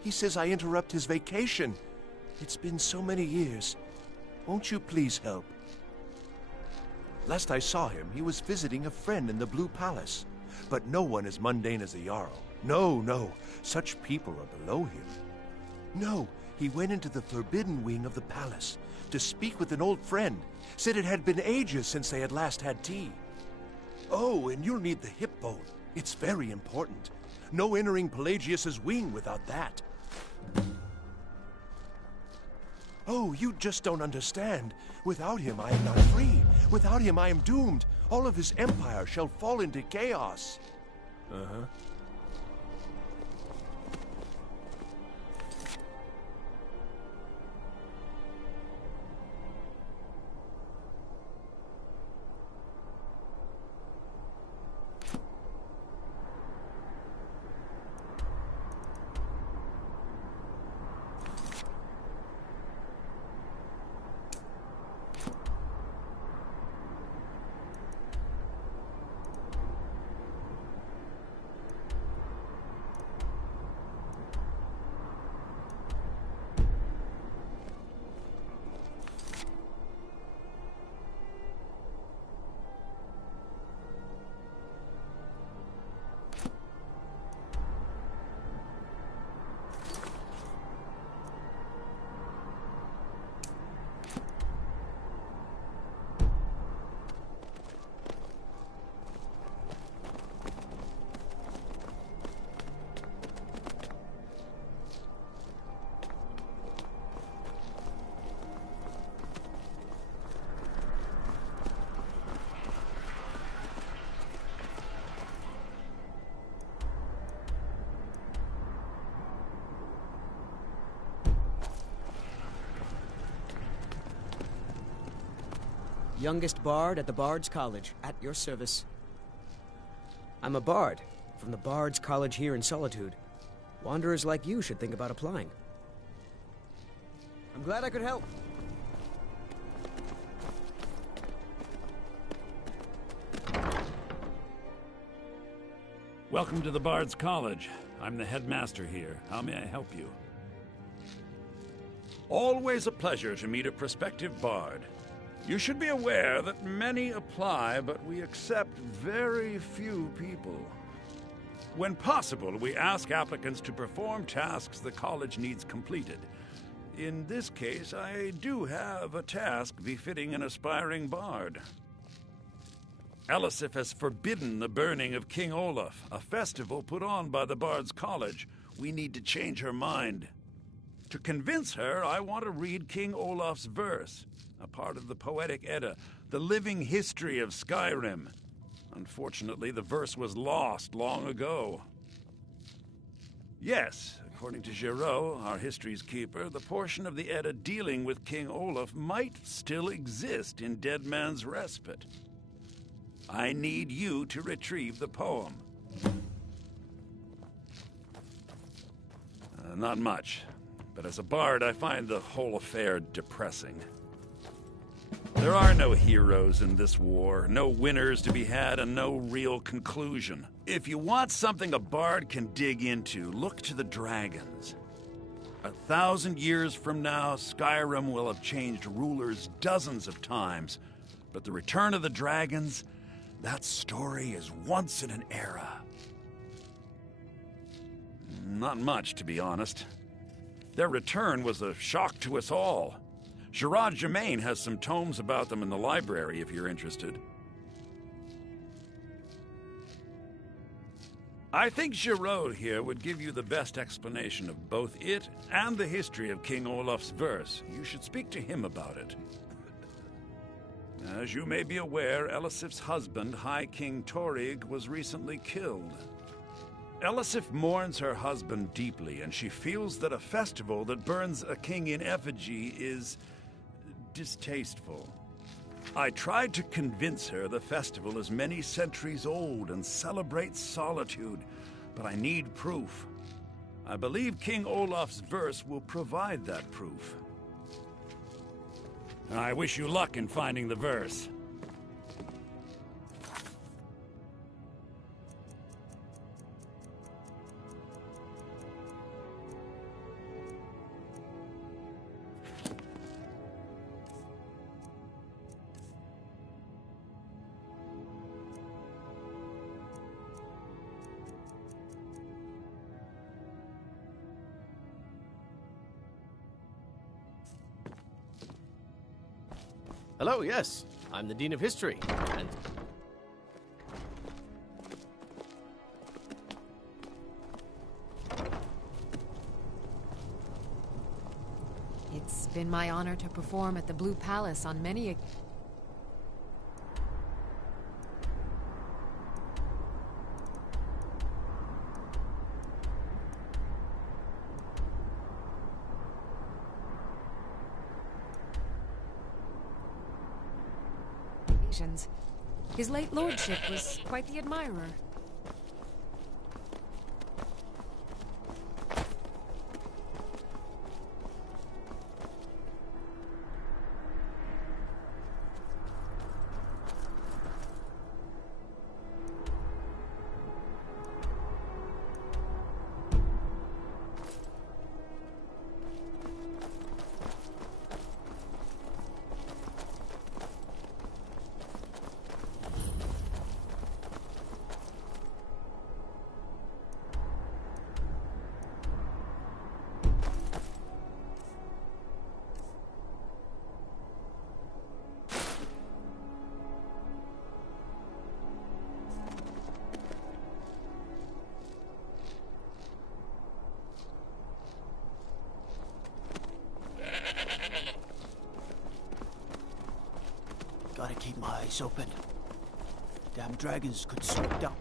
He says I interrupt his vacation. It's been so many years. Won't you please help? Last I saw him, he was visiting a friend in the Blue Palace. But no one as mundane as the Jarl. No, no. Such people are below him. No, he went into the forbidden wing of the palace to speak with an old friend. Said it had been ages since they had last had tea. Oh, and you'll need the hip bone. It's very important. No entering Pelagius's wing without that. Oh, you just don't understand. Without him, I am not free. Without him, I am doomed. All of his empire shall fall into chaos. Uh-huh. Youngest bard at the Bard's College, at your service. I'm a bard, from the Bard's College here in Solitude. Wanderers like you should think about applying. I'm glad I could help. Welcome to the Bard's College. I'm the headmaster here. How may I help you? Always a pleasure to meet a prospective bard. You should be aware that many apply, but we accept very few people. When possible, we ask applicants to perform tasks the college needs completed. In this case, I do have a task befitting an aspiring bard. Elisif has forbidden the burning of King Olaf, a festival put on by the Bard's College. We need to change her mind. To convince her, I want to read King Olaf's verse, a part of the Poetic Edda, the living history of Skyrim. Unfortunately, the verse was lost long ago. Yes, according to Giraud, our history's keeper, the portion of the Edda dealing with King Olaf might still exist in Dead Man's Respite. I need you to retrieve the poem. Not much, but as a bard, I find the whole affair depressing. There are no heroes in this war, no winners to be had, and no real conclusion. If you want something a bard can dig into, look to the dragons. 1,000 years from now, Skyrim will have changed rulers dozens of times, But the return of the dragons, that story is once in an era. Not much, to be honest. Their return was a shock to us all. Gerard Germain has some tomes about them in the library, if you're interested. I think Giraud here would give you the best explanation of both it and the history of King Olaf's verse. You should speak to him about it. As you may be aware, Elisif's husband, High King Torig, was recently killed. Elisif mourns her husband deeply, and she feels that a festival that burns a king in effigy is distasteful. I tried to convince her the festival is many centuries old and celebrates solitude, but I need proof. I believe King Olaf's verse will provide that proof. I wish you luck in finding the verse. Hello, yes. I'm the Dean of History, and... It's been my honor to perform at the Blue Palace on many occasions. His late lordship was quite the admirer. Gotta keep my eyes open. Damn dragons could swoop down.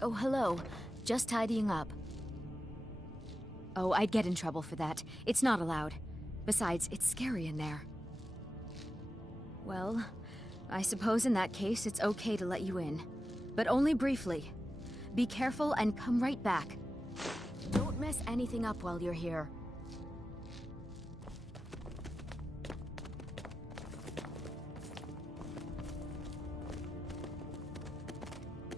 Oh, hello. Just tidying up. Oh, I'd get in trouble for that. It's not allowed. Besides, it's scary in there. Well, I suppose in that case it's okay to let you in. But only briefly. Be careful and come right back. Don't mess anything up while you're here.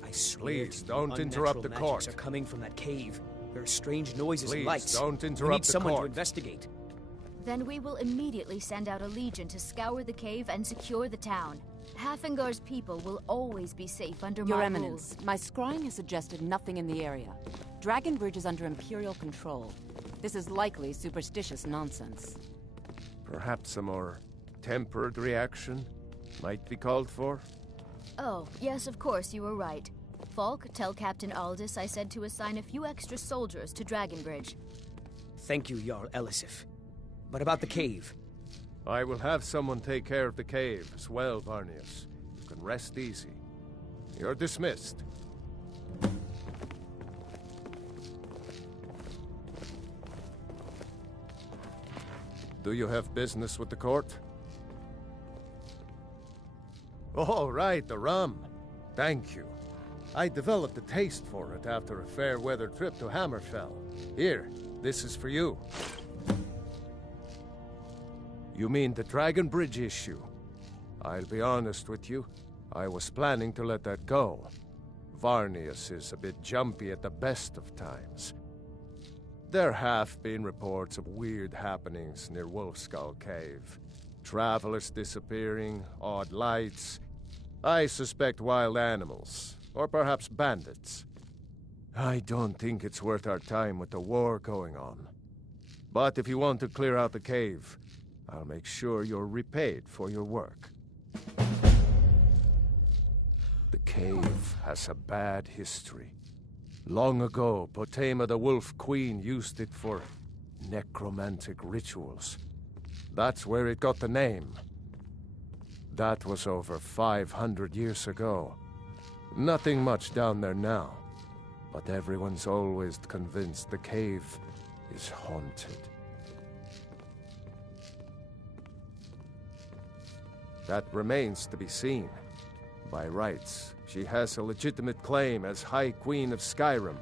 I swear Please, to you, don't interrupt the unnatural magics court. are coming from that cave. There are strange noises and Please, lights. don't We interrupt need the someone court. to investigate. Then we will immediately send out a legion to scour the cave and secure the town. Hafingar's people will always be safe under Your my Eminence, my scrying has suggested nothing in the area. Dragonbridge is under Imperial control. This is likely superstitious nonsense. Perhaps a more tempered reaction might be called for? Oh, yes, of course, you were right. Falk, tell Captain Aldous I said to assign a few extra soldiers to Dragonbridge. Thank you, Jarl Elisif. But about the cave? I will have someone take care of the cave as well, Varnius. You can rest easy. You're dismissed. Do you have business with the court? Oh, right, the rum. Thank you. I developed a taste for it after a fair-weather trip to Hammerfell. Here, this is for you. You mean the Dragonbridge issue? I'll be honest with you. I was planning to let that go. Varnius is a bit jumpy at the best of times. There have been reports of weird happenings near Wolfskull Cave. Travelers disappearing, odd lights. I suspect wild animals, or perhaps bandits. I don't think it's worth our time with the war going on. But if you want to clear out the cave, I'll make sure you're repaid for your work. The cave has a bad history. Long ago, Potema the Wolf Queen used it for necromantic rituals. That's where it got the name. That was over 500 years ago. Nothing much down there now, but everyone's always convinced the cave is haunted. That remains to be seen. By rights, she has a legitimate claim as High Queen of Skyrim.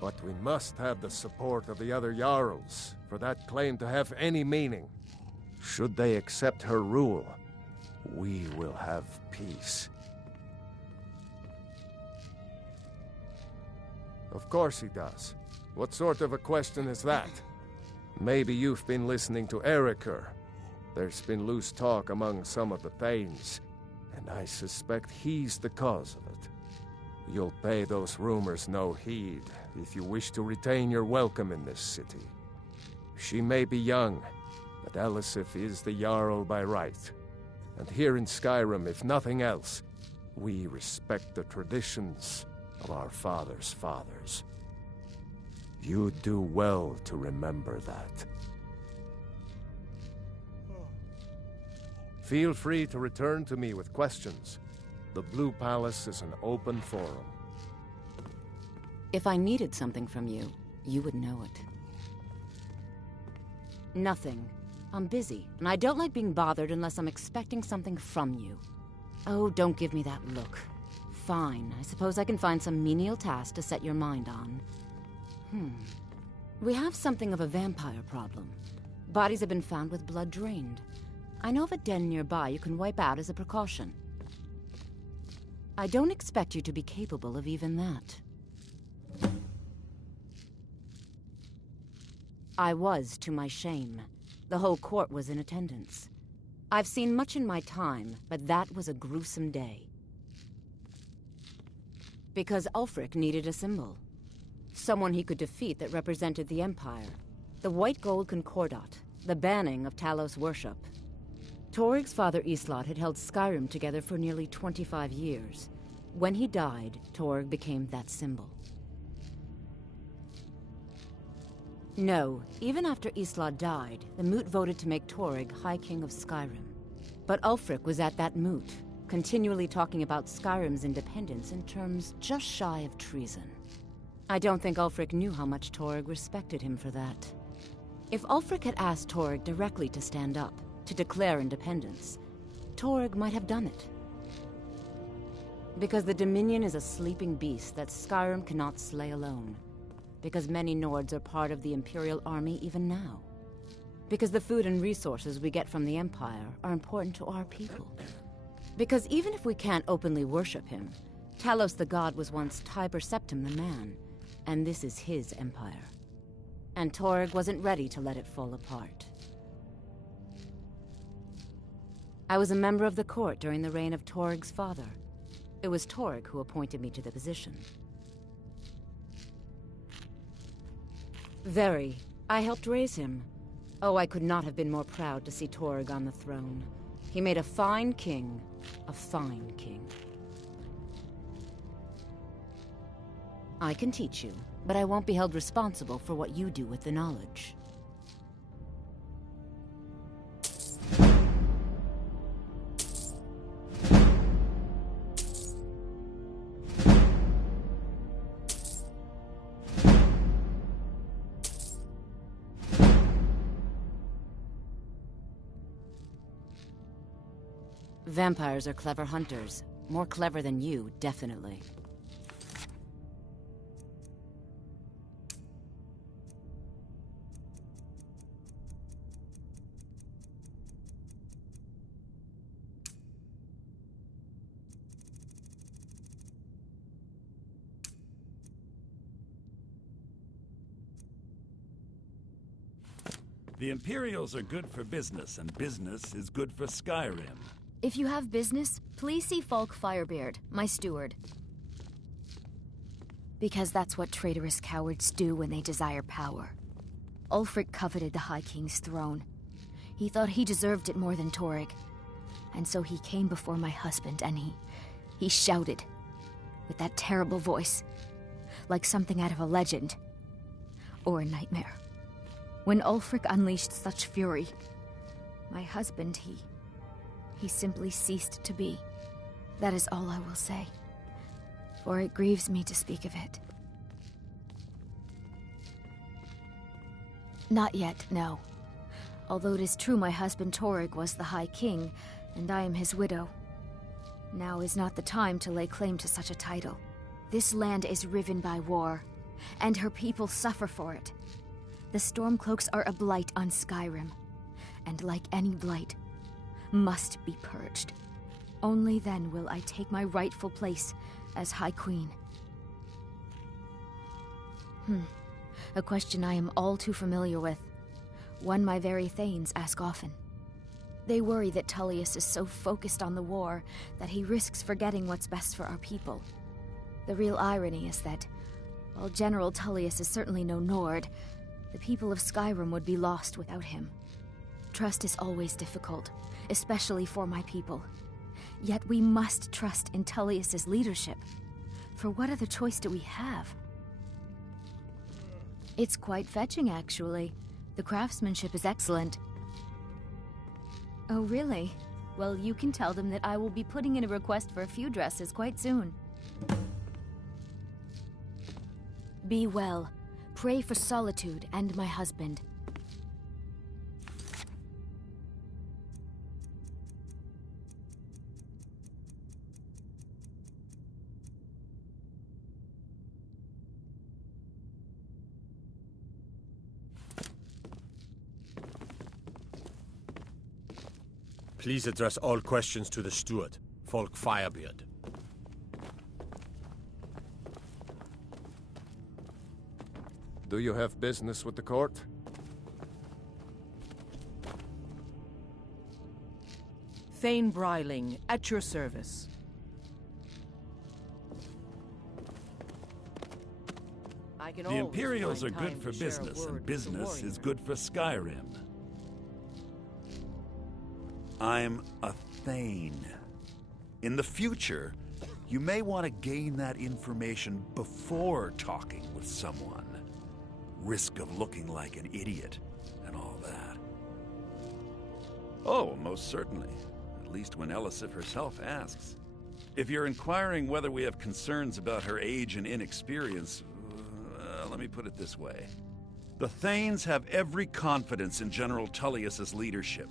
But we must have the support of the other Jarls for that claim to have any meaning. Should they accept her rule, we will have peace. Of course he does. What sort of a question is that? Maybe you've been listening to Eriker. There's been loose talk among some of the Thanes, and I suspect he's the cause of it. You'll pay those rumors no heed if you wish to retain your welcome in this city. She may be young, but Elisif is the Jarl by right. And here in Skyrim, if nothing else, we respect the traditions of our fathers' fathers. You do well to remember that. Feel free to return to me with questions. The Blue Palace is an open forum. If I needed something from you, you would know it. Nothing. I'm busy, and I don't like being bothered unless I'm expecting something from you. Oh, don't give me that look. Fine, I suppose I can find some menial task to set your mind on. We have something of a vampire problem. Bodies have been found with blood drained. I know of a den nearby you can wipe out as a precaution. I don't expect you to be capable of even that. I was, to my shame. The whole court was in attendance. I've seen much in my time, but that was a gruesome day. Because Ulfric needed a symbol. Someone he could defeat that represented the Empire. The White Gold Concordat, the banning of Talos worship. Toryg's father Islot had held Skyrim together for nearly 25 years. When he died, Toryg became that symbol. No, even after Islot died, the Moot voted to make Toryg High King of Skyrim. But Ulfric was at that Moot, continually talking about Skyrim's independence in terms just shy of treason. I don't think Ulfric knew how much Toryg respected him for that. If Ulfric had asked Toryg directly to stand up, to declare independence, Toryg might have done it. Because the Dominion is a sleeping beast that Skyrim cannot slay alone. Because many Nords are part of the Imperial Army even now. Because the food and resources we get from the Empire are important to our people. Because even if we can't openly worship him, Talos the God was once Tiber Septim the man, and this is his empire. And Toryg wasn't ready to let it fall apart. I was a member of the court during the reign of Toryg's father. It was Toryg who appointed me to the position. Very. I helped raise him. Oh, I could not have been more proud to see Toryg on the throne. He made a fine king. A fine king. I can teach you, but I won't be held responsible for what you do with the knowledge. Vampires are clever hunters. More clever than you, definitely. The Imperials are good for business, and business is good for Skyrim. If you have business, please see Falk Firebeard, my steward. Because that's what traitorous cowards do when they desire power. Ulfric coveted the High King's throne. He thought he deserved it more than Torrig. And so he came before my husband and he shouted with that terrible voice, like something out of a legend or a nightmare. When Ulfric unleashed such fury, my husband, he simply ceased to be. That is all I will say, for it grieves me to speak of it. Not yet, no. Although it is true my husband Torrig was the High King, and I am his widow. Now is not the time to lay claim to such a title. This land is riven by war, and her people suffer for it. The Stormcloaks are a blight on Skyrim, and like any blight, must be purged. Only then will I take my rightful place as High Queen. A question I am all too familiar with. One my very Thanes ask often. They worry that Tullius is so focused on the war that he risks forgetting what's best for our people. The real irony is that, while General Tullius is certainly no Nord, the people of Skyrim would be lost without him. Trust is always difficult, especially for my people. Yet we must trust in Tullius's leadership. For what other choice do we have? It's quite fetching, actually. The craftsmanship is excellent. Oh, really? Well, you can tell them that I will be putting in a request for a few dresses quite soon. Be well. Pray for Solitude and my husband. Please address all questions to the steward, Falk Firebeard. Do you have business with the court? Thane Bryling, at your service. The Imperials are good for business, and business is good for Skyrim. I'm a Thane. In the future, you may want to gain that information before talking with someone. Risk of looking like an idiot and all that. Oh, most certainly. At least when Elisif herself asks. If you're inquiring whether we have concerns about her age and inexperience, let me put it this way. The Thanes have every confidence in General Tullius's leadership.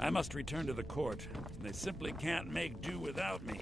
I must return to the court. They simply can't make do without me.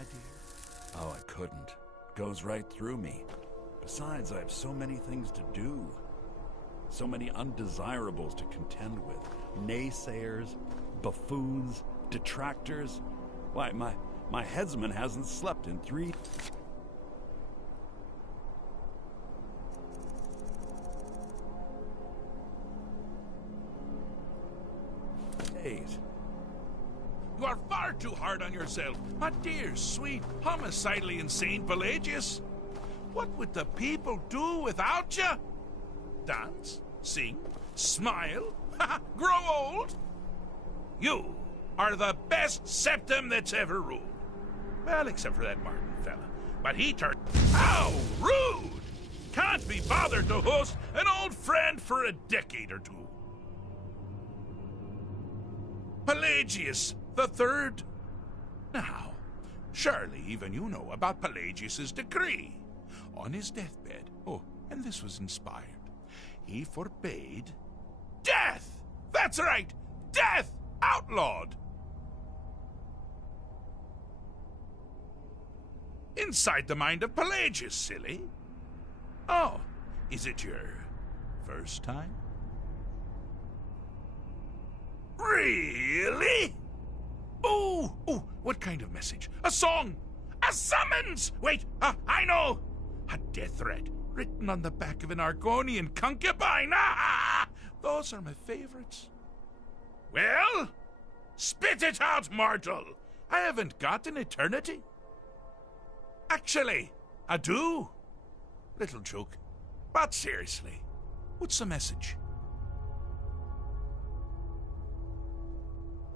my dear? Oh, I couldn't. Goes right through me. Besides, I have so many things to do. So many undesirables to contend with. Naysayers, buffoons, detractors. Why, my headsman hasn't slept in 3... days. You are far too hard on yourself, my dear, sweet, homicidally insane Pelagius. What would the people do without you? Dance, sing, smile, grow old? You are the best septum that's ever ruled. Well, except for that Martin fella. But he turned... How rude! Can't be bothered to host an old friend for a decade or two. Pelagius the Third. Now, surely even you know about Pelagius's decree. On his deathbed, oh, and this was inspired, he forbade death! That's right! Death! Outlawed! Inside the mind of Pelagius, silly. Oh, is it your first time? Really? Oh, what kind of message? A song? A summons! Wait, I know! A death threat written on the back of an Argonian concubine. Those are my favorites. Well, spit it out, mortal. I haven't got an eternity. Actually, I do. Little joke. But seriously, what's the message?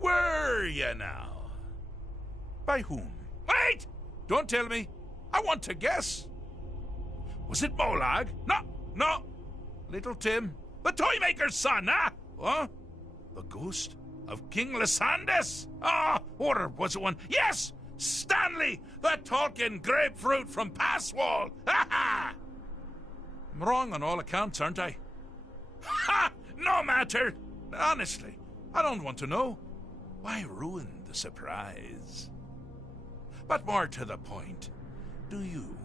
Were you now? By whom? Wait! Don't tell me. I want to guess. Was it Molag? No. Little Tim. The Toymaker's son, huh? What? The ghost of King Lysandas? Or was it one? Yes! Stanley, the talking grapefruit from Passwall! Ha! I'm wrong on all accounts, aren't I? Ha! No matter! Honestly, I don't want to know. Why ruin the surprise? But more to the point, do you,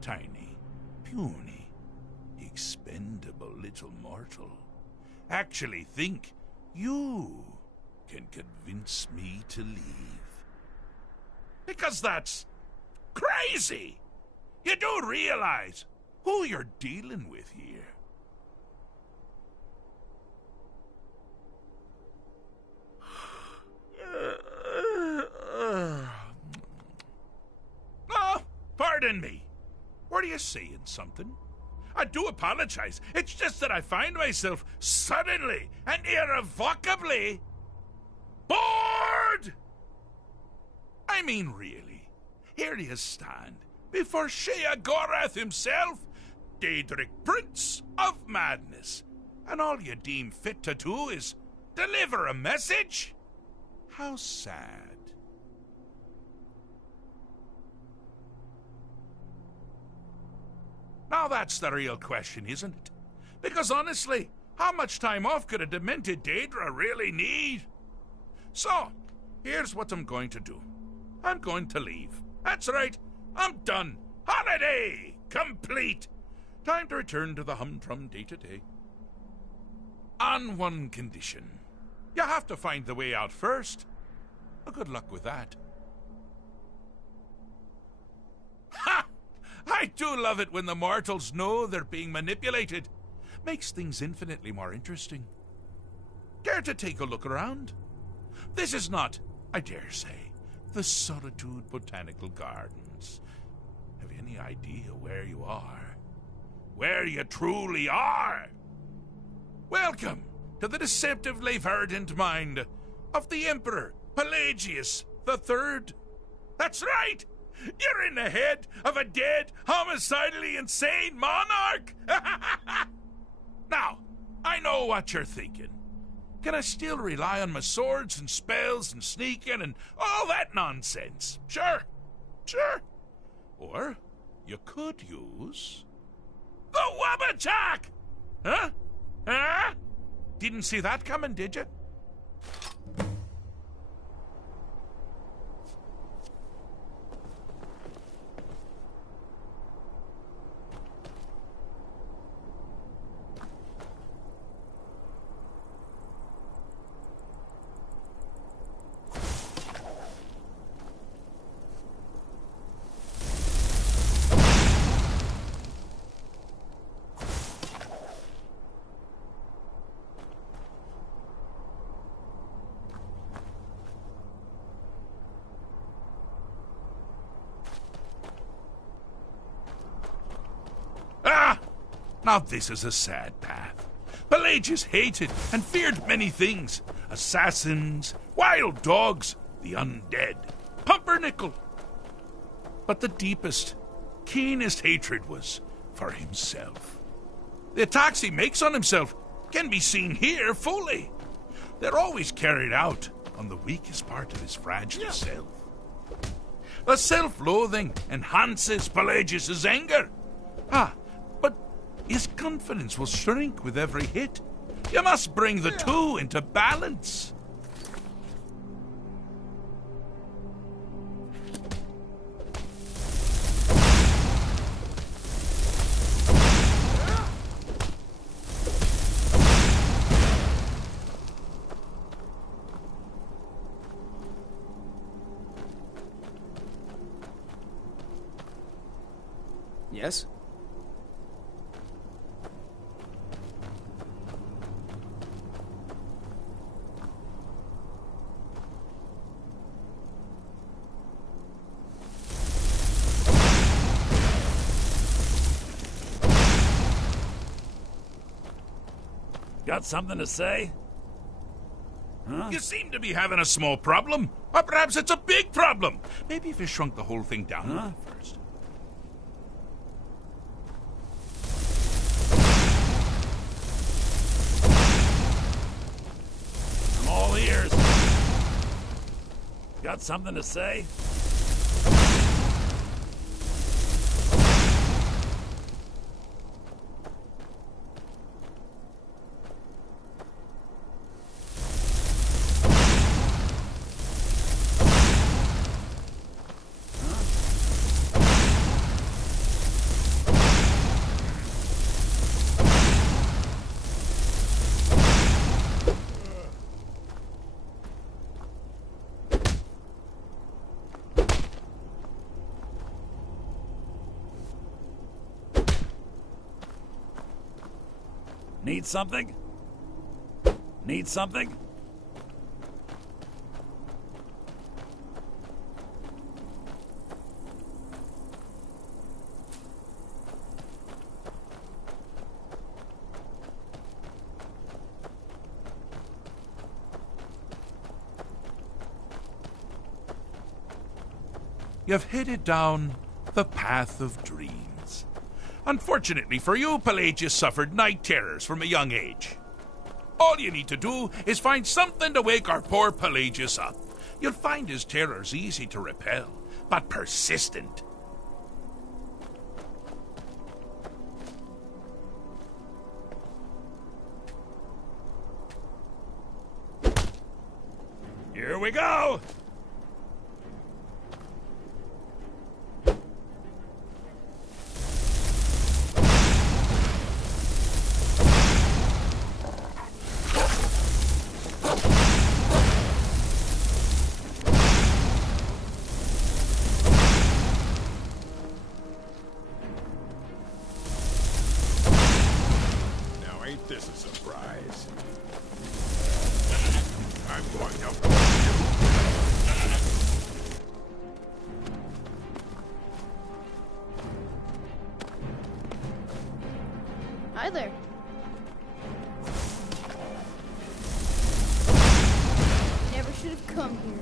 tiny, puny, expendable little mortal, actually think you can convince me to leave? Because that's crazy! You do realize who you're dealing with here. Oh, pardon me. Were you saying something? I do apologize. It's just that I find myself suddenly and irrevocably bored! I mean, really. Here you stand, before Sheogorath himself, Daedric Prince of Madness, and all you deem fit to do is deliver a message? How sad. Now that's the real question, isn't it? Because honestly, how much time off could a demented Daedra really need? So, here's what I'm going to do. I'm going to leave. That's right, I'm done. Holiday complete. Time to return to the humdrum day-to-day. On one condition. You have to find the way out first. Well, good luck with that. Ha! I do love it when the mortals know they're being manipulated. Makes things infinitely more interesting. Care to take a look around? This is not, I dare say, the Solitude Botanical Gardens. Have you any idea where you are? Where you truly are? Welcome to the deceptively verdant mind of the Emperor Pelagius the Third. That's right! You're in the head of a dead, homicidally insane monarch! Now, I know what you're thinking. Can I still rely on my swords and spells and sneaking and all that nonsense? Sure. Or you could use the Wabachak! Huh? Didn't see that coming, did you? Now this is a sad path. Pelagius hated and feared many things. Assassins, wild dogs, the undead, pumpernickel. But the deepest, keenest hatred was for himself. The attacks he makes on himself can be seen here fully. They're always carried out on the weakest part of his fragile self. The self-loathing enhances Pelagius's anger. But his confidence will shrink with every hit. You must bring the two into balance. Yes? Got something to say? Huh? You seem to be having a small problem. Or perhaps it's a big problem. Maybe if you shrunk the whole thing down a little first. I'm all ears. Got something to say? Need something? Need something? You've headed down the path of dreams. Unfortunately for you, Pelagius suffered night terrors from a young age. All you need to do is find something to wake our poor Pelagius up. You'll find his terrors easy to repel, but persistent. Here we go! This is a surprise. I'm going to force you. Hi there. Never should have come here.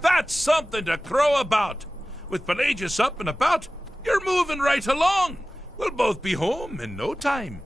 That's something to crow about. With Pelagius up and about, you're moving right along. We'll both be home in no time.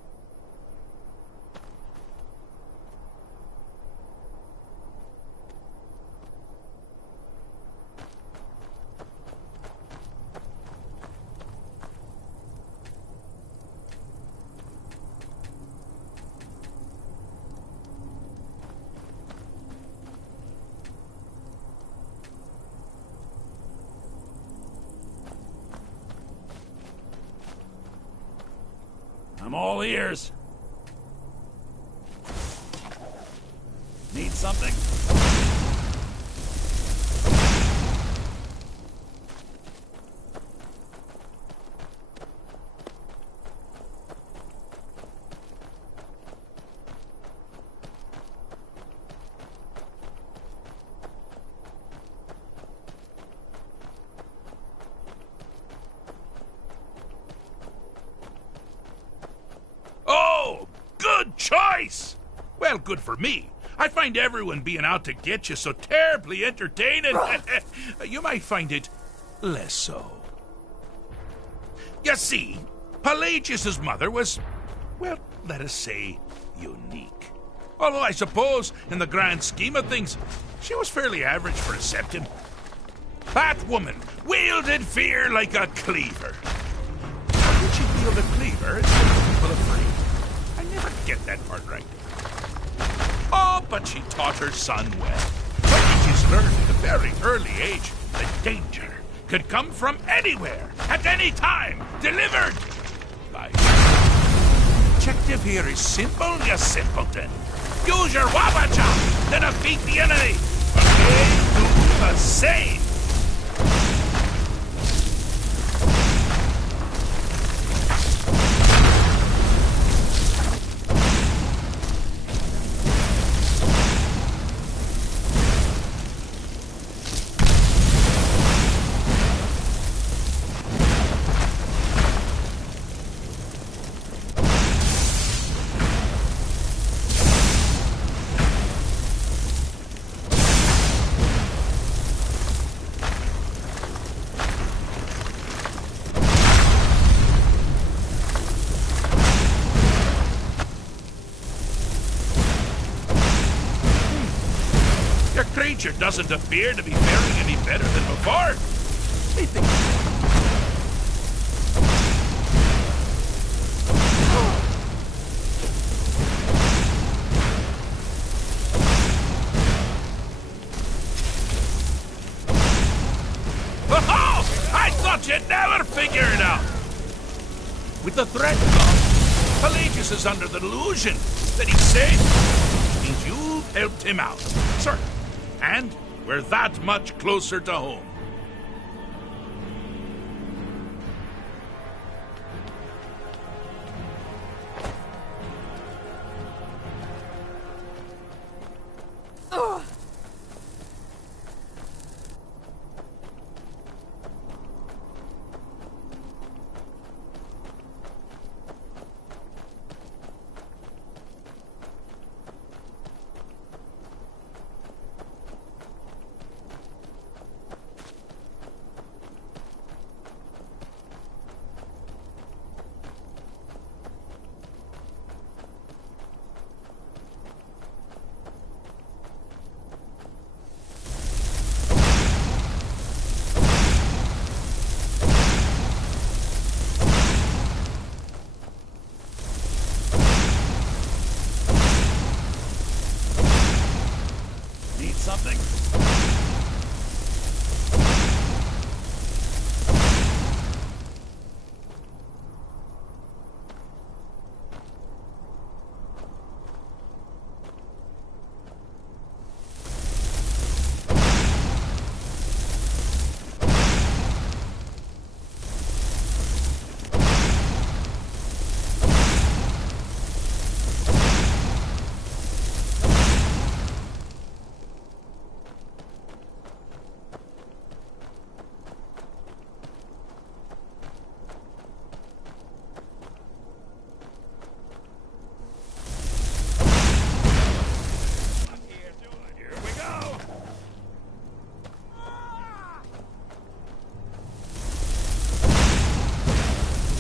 all ears. Need something? Oh, good choice! Well, good for me. I find everyone being out to get you so terribly entertaining. You might find it less so. You see, Pelagius's mother was, well, let us say, unique. Although I suppose, in the grand scheme of things, she was fairly average for a septim. That woman wielded fear like a cleaver. How did she wield a cleaver and make people afraid? I never get that part right. Oh, but she taught her son well. Pelagius learned at a very early age that danger could come from anywhere, at any time, delivered by... Objective here is simple, you simpleton. Use your wabacha to defeat the enemy. Okay, do the same. Your creature doesn't appear to be faring any better than before. They think... Oh, I thought you'd never figure it out. With the threat gone, Pelagius is under the delusion that he's safe. Which means you've helped him out. Sir. And we're that much closer to home. Something?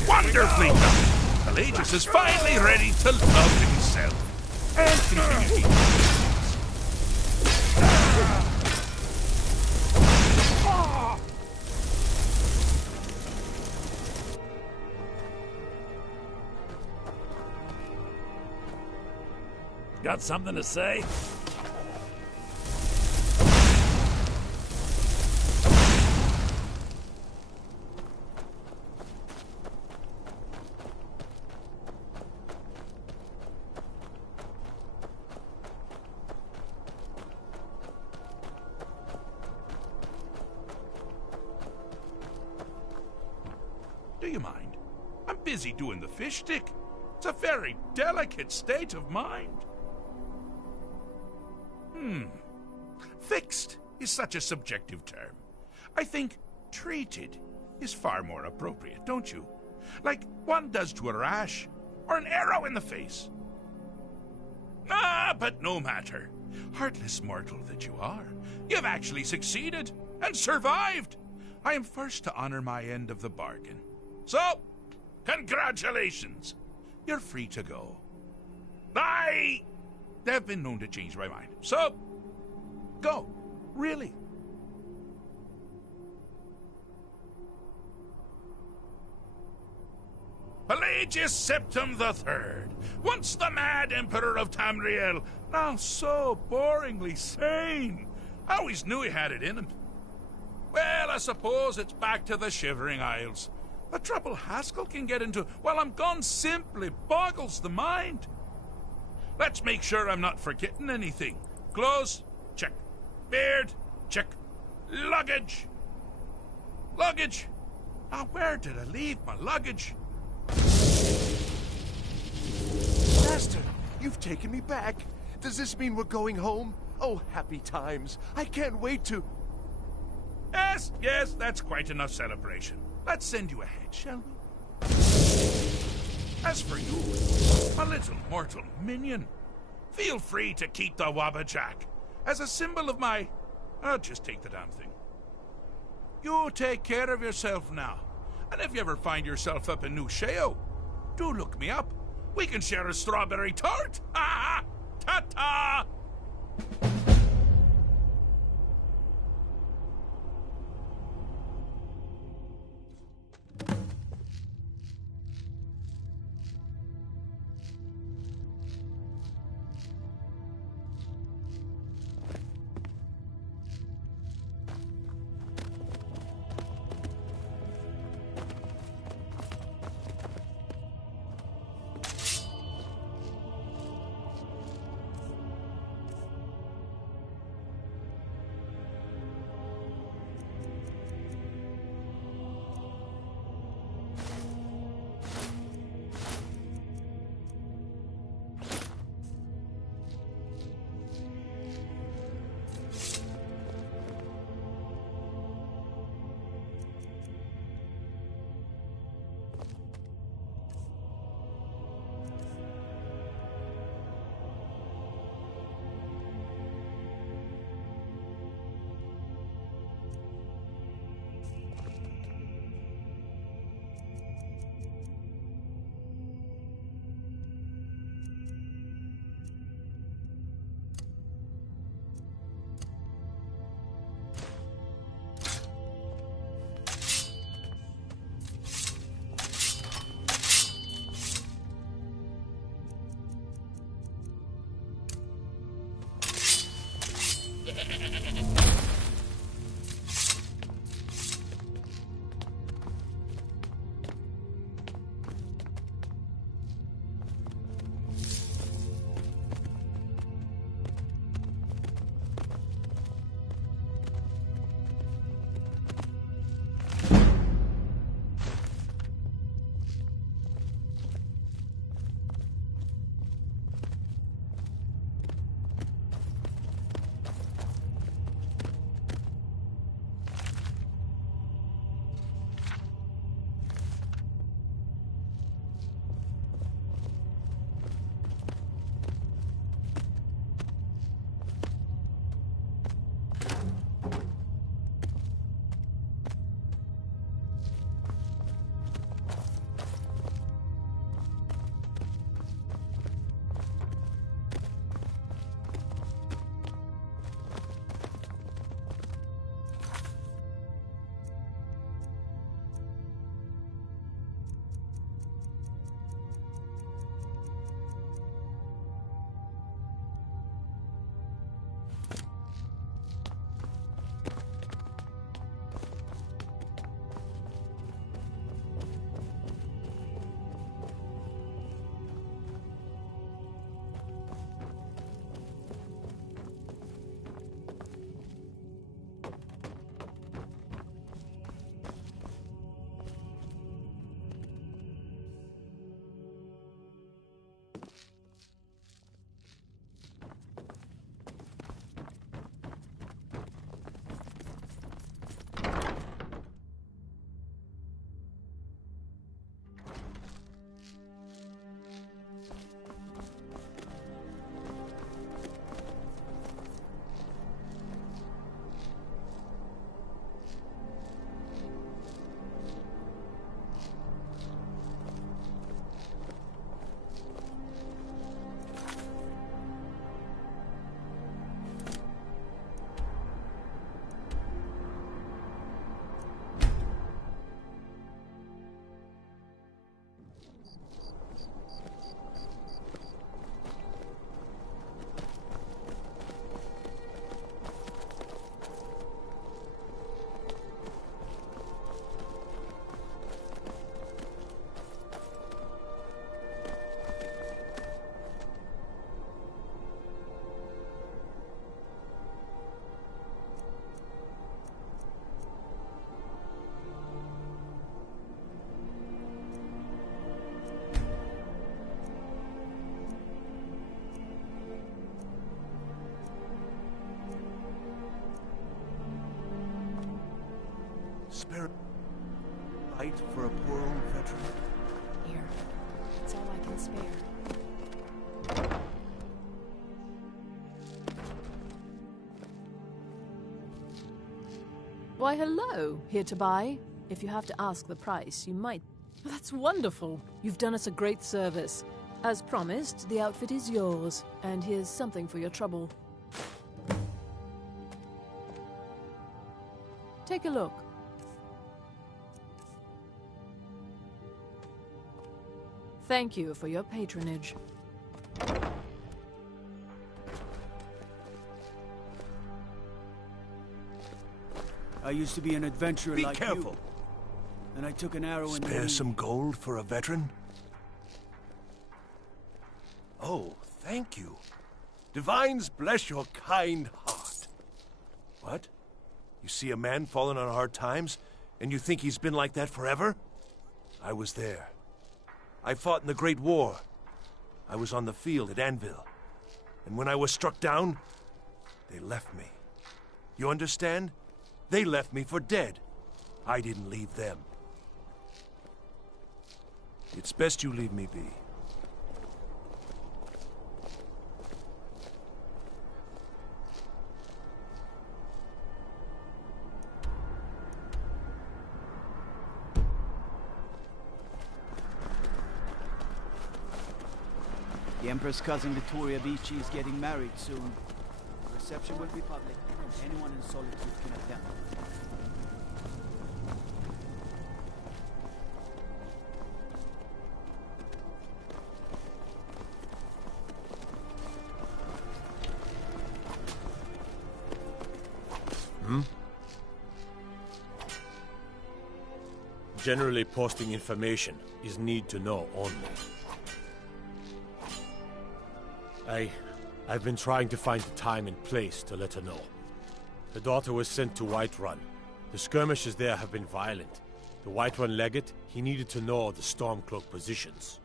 Wonderfully done! Pelagius is finally ready to love himself. And continue to Got something to say? busy doing the fish stick. It's a very delicate state of mind. Fixed is such a subjective term. I think treated is far more appropriate, don't you? Like one does to a rash, or an arrow in the face. But no matter. Heartless mortal that you are, you've actually succeeded and survived. I am first to honor my end of the bargain. So, congratulations. You're free to go. I have been known to change my mind. So, go. Really. Pelagius Septim III, once the mad Emperor of Tamriel, now so boringly sane. I always knew he had it in him. Well, I suppose it's back to the Shivering Isles. The trouble Haskell can get into while I'm gone simply boggles the mind. Let's make sure I'm not forgetting anything. Clothes, check. Beard, check. Luggage. Luggage. Now, where did I leave my luggage? Master, you've taken me back. Does this mean we're going home? Oh, happy times. I can't wait to... Yes, that's quite enough celebration. Let's send you ahead, shall we? As for you, my little mortal minion, feel free to keep the Wabbajack as a symbol of my... I'll just take the damn thing. You take care of yourself now. And if you ever find yourself up in New Sheo, do look me up. We can share a strawberry tart. Ha ha! Ta-ta! Spare light for a poor old veteran? Here. That's all I can spare. Why, hello. Here to buy? If you have to ask the price, you might... That's wonderful. You've done us a great service. As promised, the outfit is yours, and here's something for your trouble. Take a look. Thank you for your patronage. I used to be an adventurer like you. Be careful. Then I took an arrow in the Spare knee. some gold for a veteran? Oh, thank you. Divines bless your kind heart. What? You see a man fallen on hard times, and you think he's been like that forever? I was there. I fought in the Great War. I was on the field at Anvil. And when I was struck down, they left me. You understand? They left me for dead. I didn't leave them. It's best you leave me be. The Emperor's cousin Vittoria Vici is getting married soon. The reception will be public. Anyone in Solitude can attend. Generally, posting information is need to know only. I've been trying to find the time and place to let her know. The daughter was sent to Whiterun. The skirmishes there have been violent. The Whiterun legate, he needed to know the Stormcloak positions.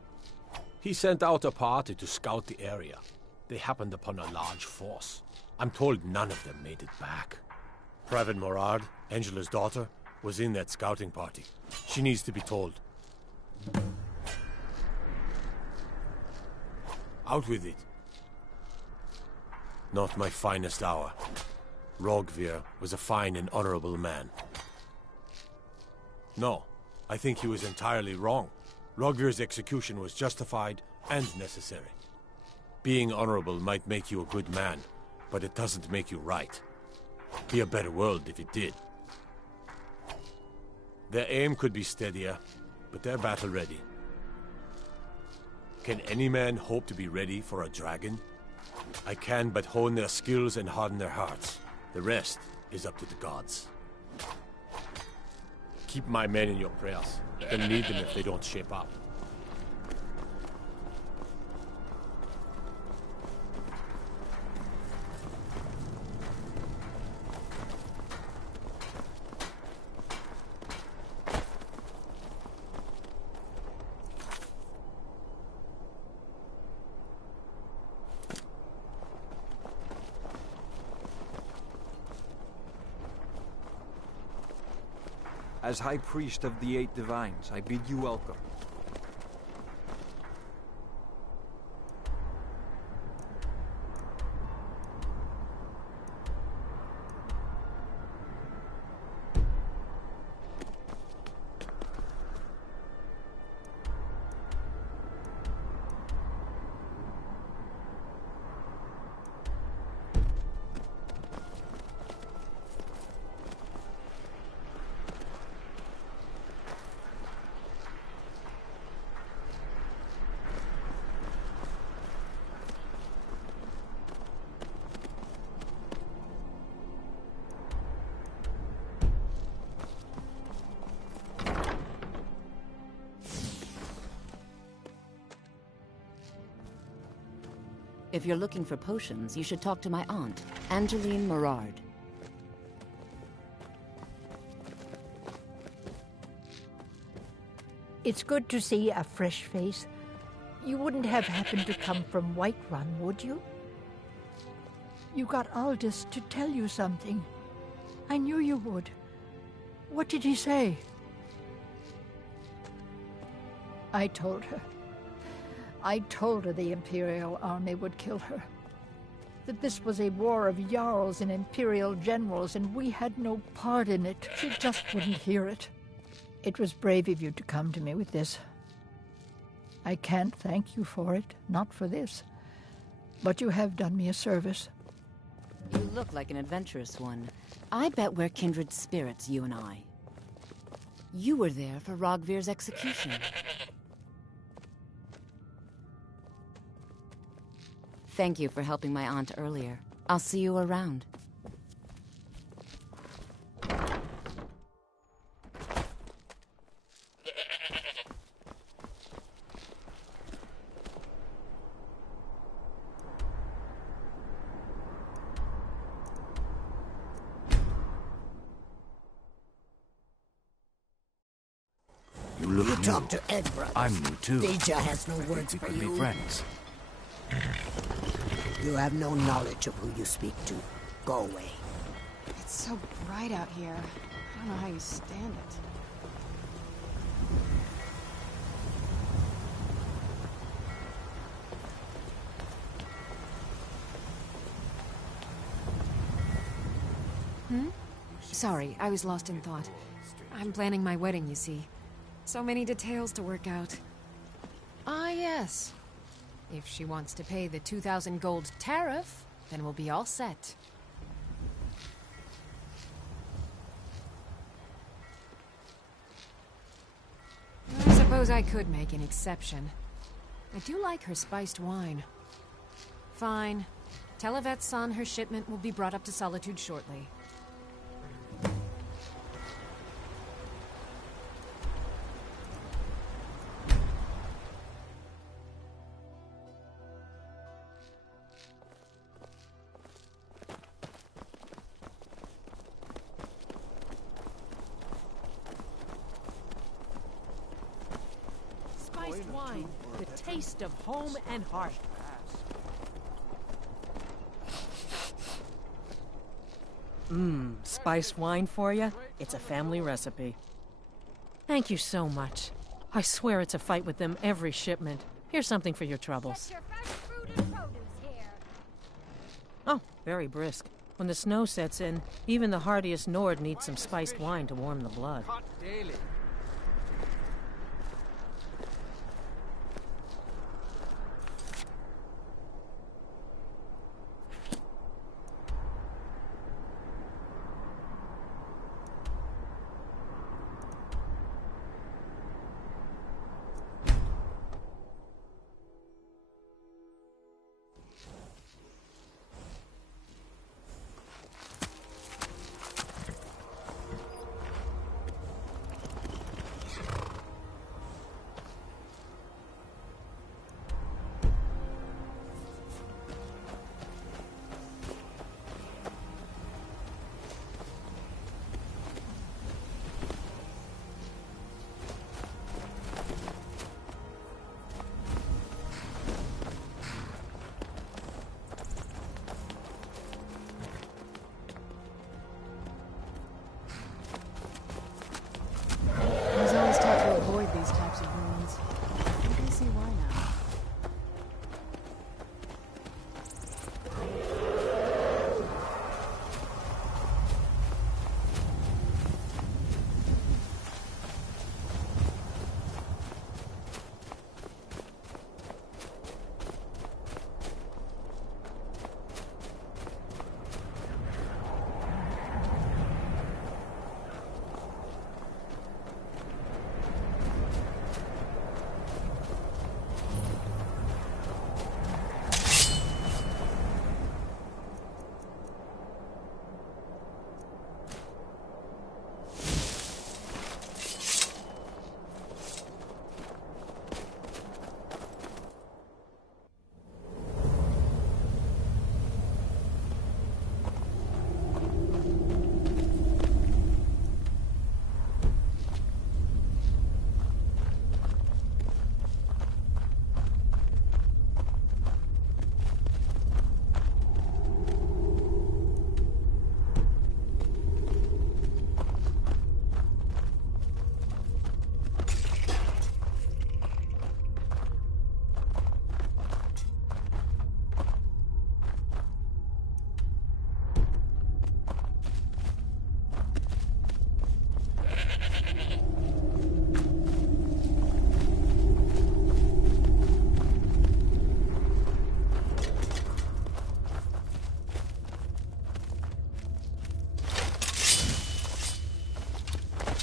He sent out a party to scout the area. They happened upon a large force. I'm told none of them made it back. Private Morard, Angela's daughter, was in that scouting party. She needs to be told. Out with it. Not my finest hour. Rogvir was a fine and honorable man. No, I think he was entirely wrong. Rogvir's execution was justified and necessary. Being honorable might make you a good man, but it doesn't make you right. Be a better world if it did. Their aim could be steadier, but they're battle-ready. Can any man hope to be ready for a dragon? I can but hone their skills and harden their hearts. The rest is up to the gods. Keep my men in your prayers. They'll need them if they don't shape up. As High Priest of the Eight Divines, I bid you welcome. If you're looking for potions, you should talk to my aunt, Angeline Morard. It's good to see a fresh face. You wouldn't have happened to come from Whiterun, would you? You got Aldous to tell you something. I knew you would. What did he say? I told her. I told her the Imperial army would kill her. That this was a war of Jarls and Imperial generals, and we had no part in it. She just wouldn't hear it. It was brave of you to come to me with this. I can't thank you for it, not for this. But you have done me a service. You look like an adventurous one. I bet we're kindred spirits, you and I. You were there for Rogvir's execution. Thank you for helping my aunt earlier. I'll see you around. You talk to Edra. I'm new too. Deja has no words We for could be you. friends. You have no knowledge of who you speak to. Go away. It's so bright out here. I don't know how you stand it. Sorry, I was lost in thought. I'm planning my wedding, you see. So many details to work out. Ah, yes. If she wants to pay the 2,000 gold tariff, then we'll be all set. I suppose I could make an exception. I do like her spiced wine. Fine. Tell Yvette's son her shipment will be brought up to Solitude shortly. Spiced wine, the taste of home and heart. Spiced wine for you? It's a family recipe. Thank you so much. I swear it's a fight with them every shipment. Here's something for your troubles. Oh, very brisk. When the snow sets in, even the hardiest Nord needs some spiced wine to warm the blood.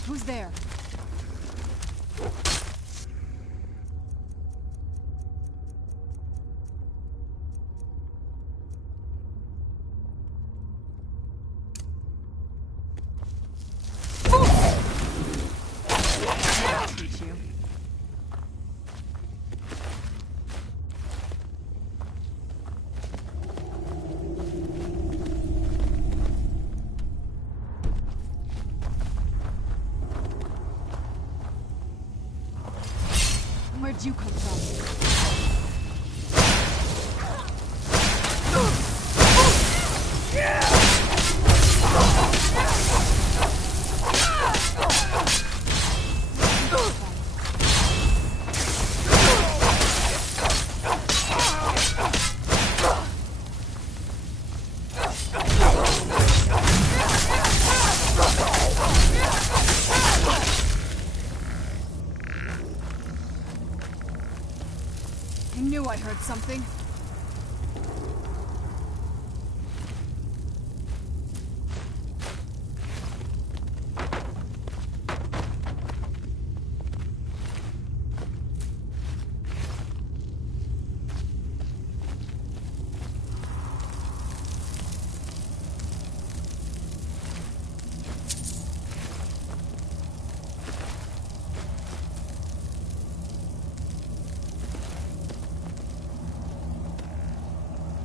Who's there? Where'd you come from? I knew I heard something.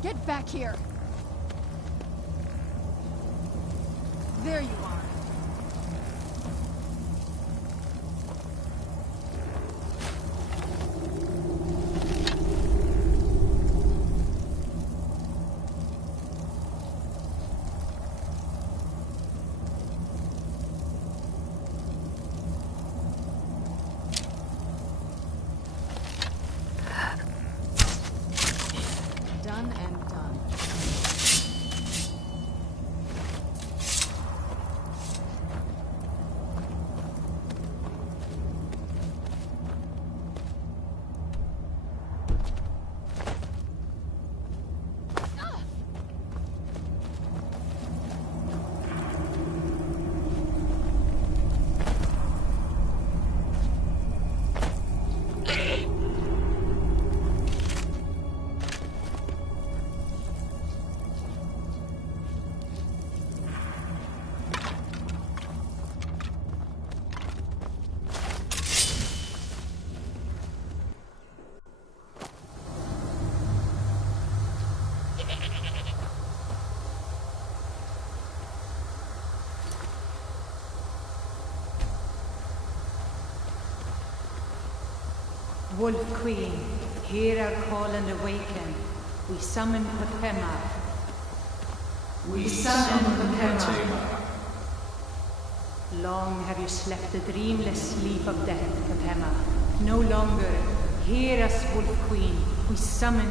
Get back here! There you are. Done and done. Wolf Queen, hear our call and awaken. We summon Pepema. We summon Pepema. Long have you slept the dreamless sleep of death, Pepema. No longer. Hear us, Wolf Queen. We summon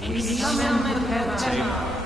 you. We summon Pepema.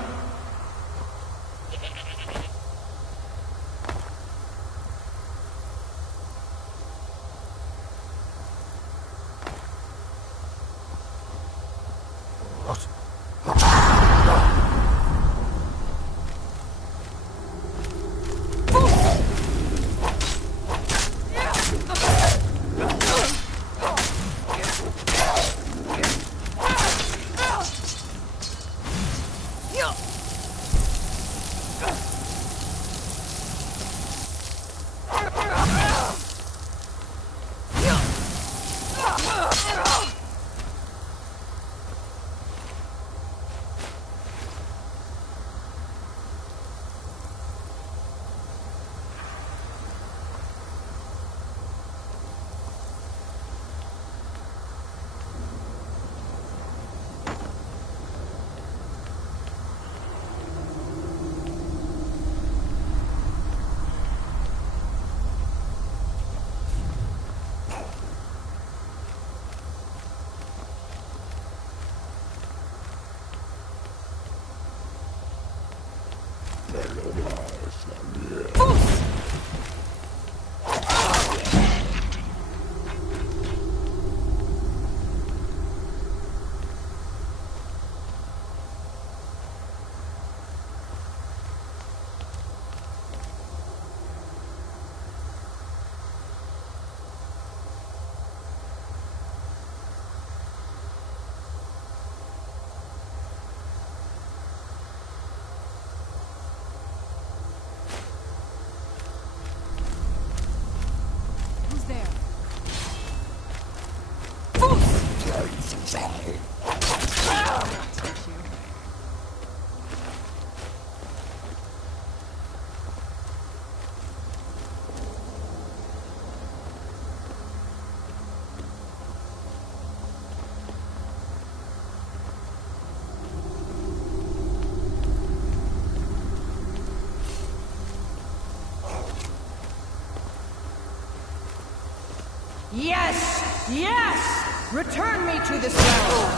Yes! Yes! Return me to this realm!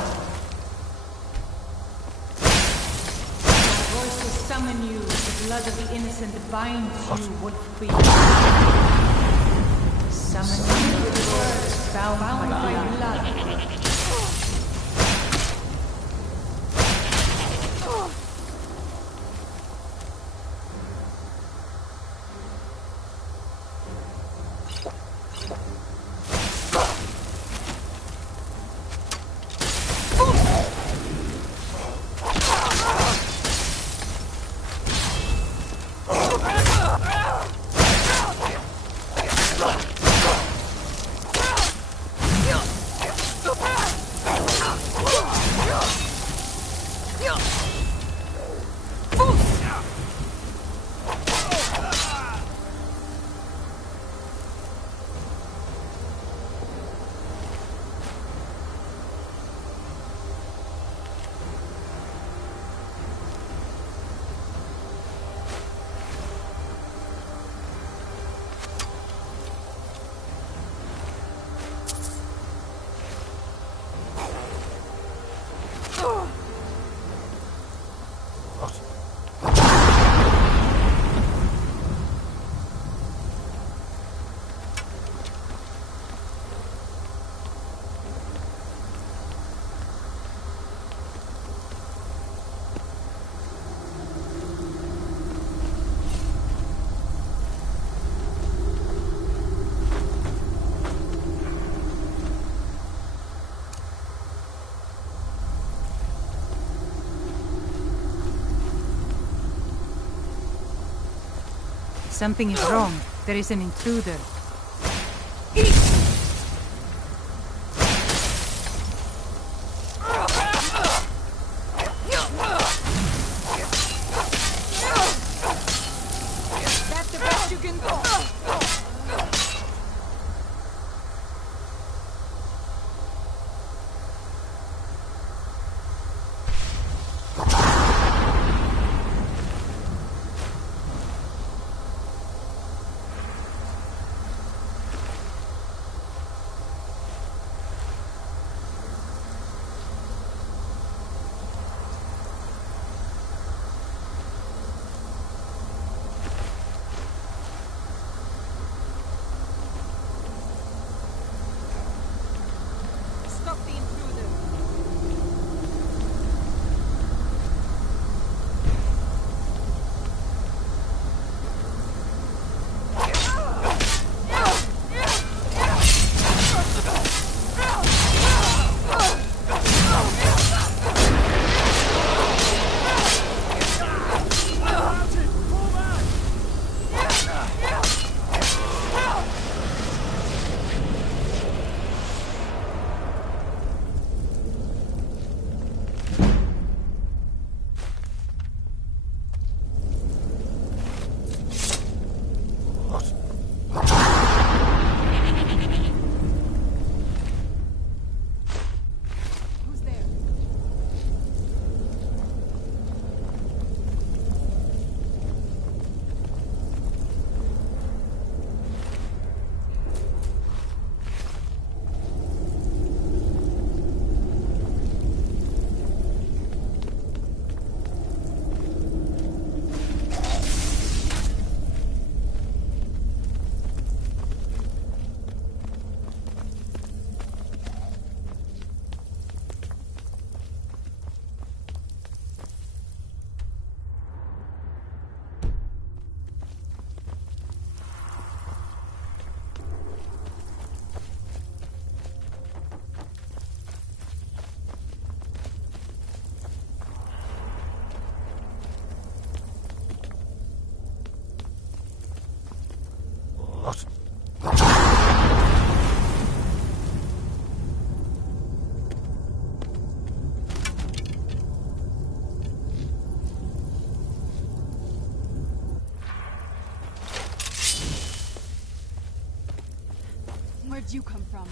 My voice will summon you. The blood of the innocent binds you, Wolf Queen. Summon you with words bound by blood. Something is wrong. There is an intruder. That's the best you can do. you come from?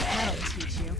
That'll teach you.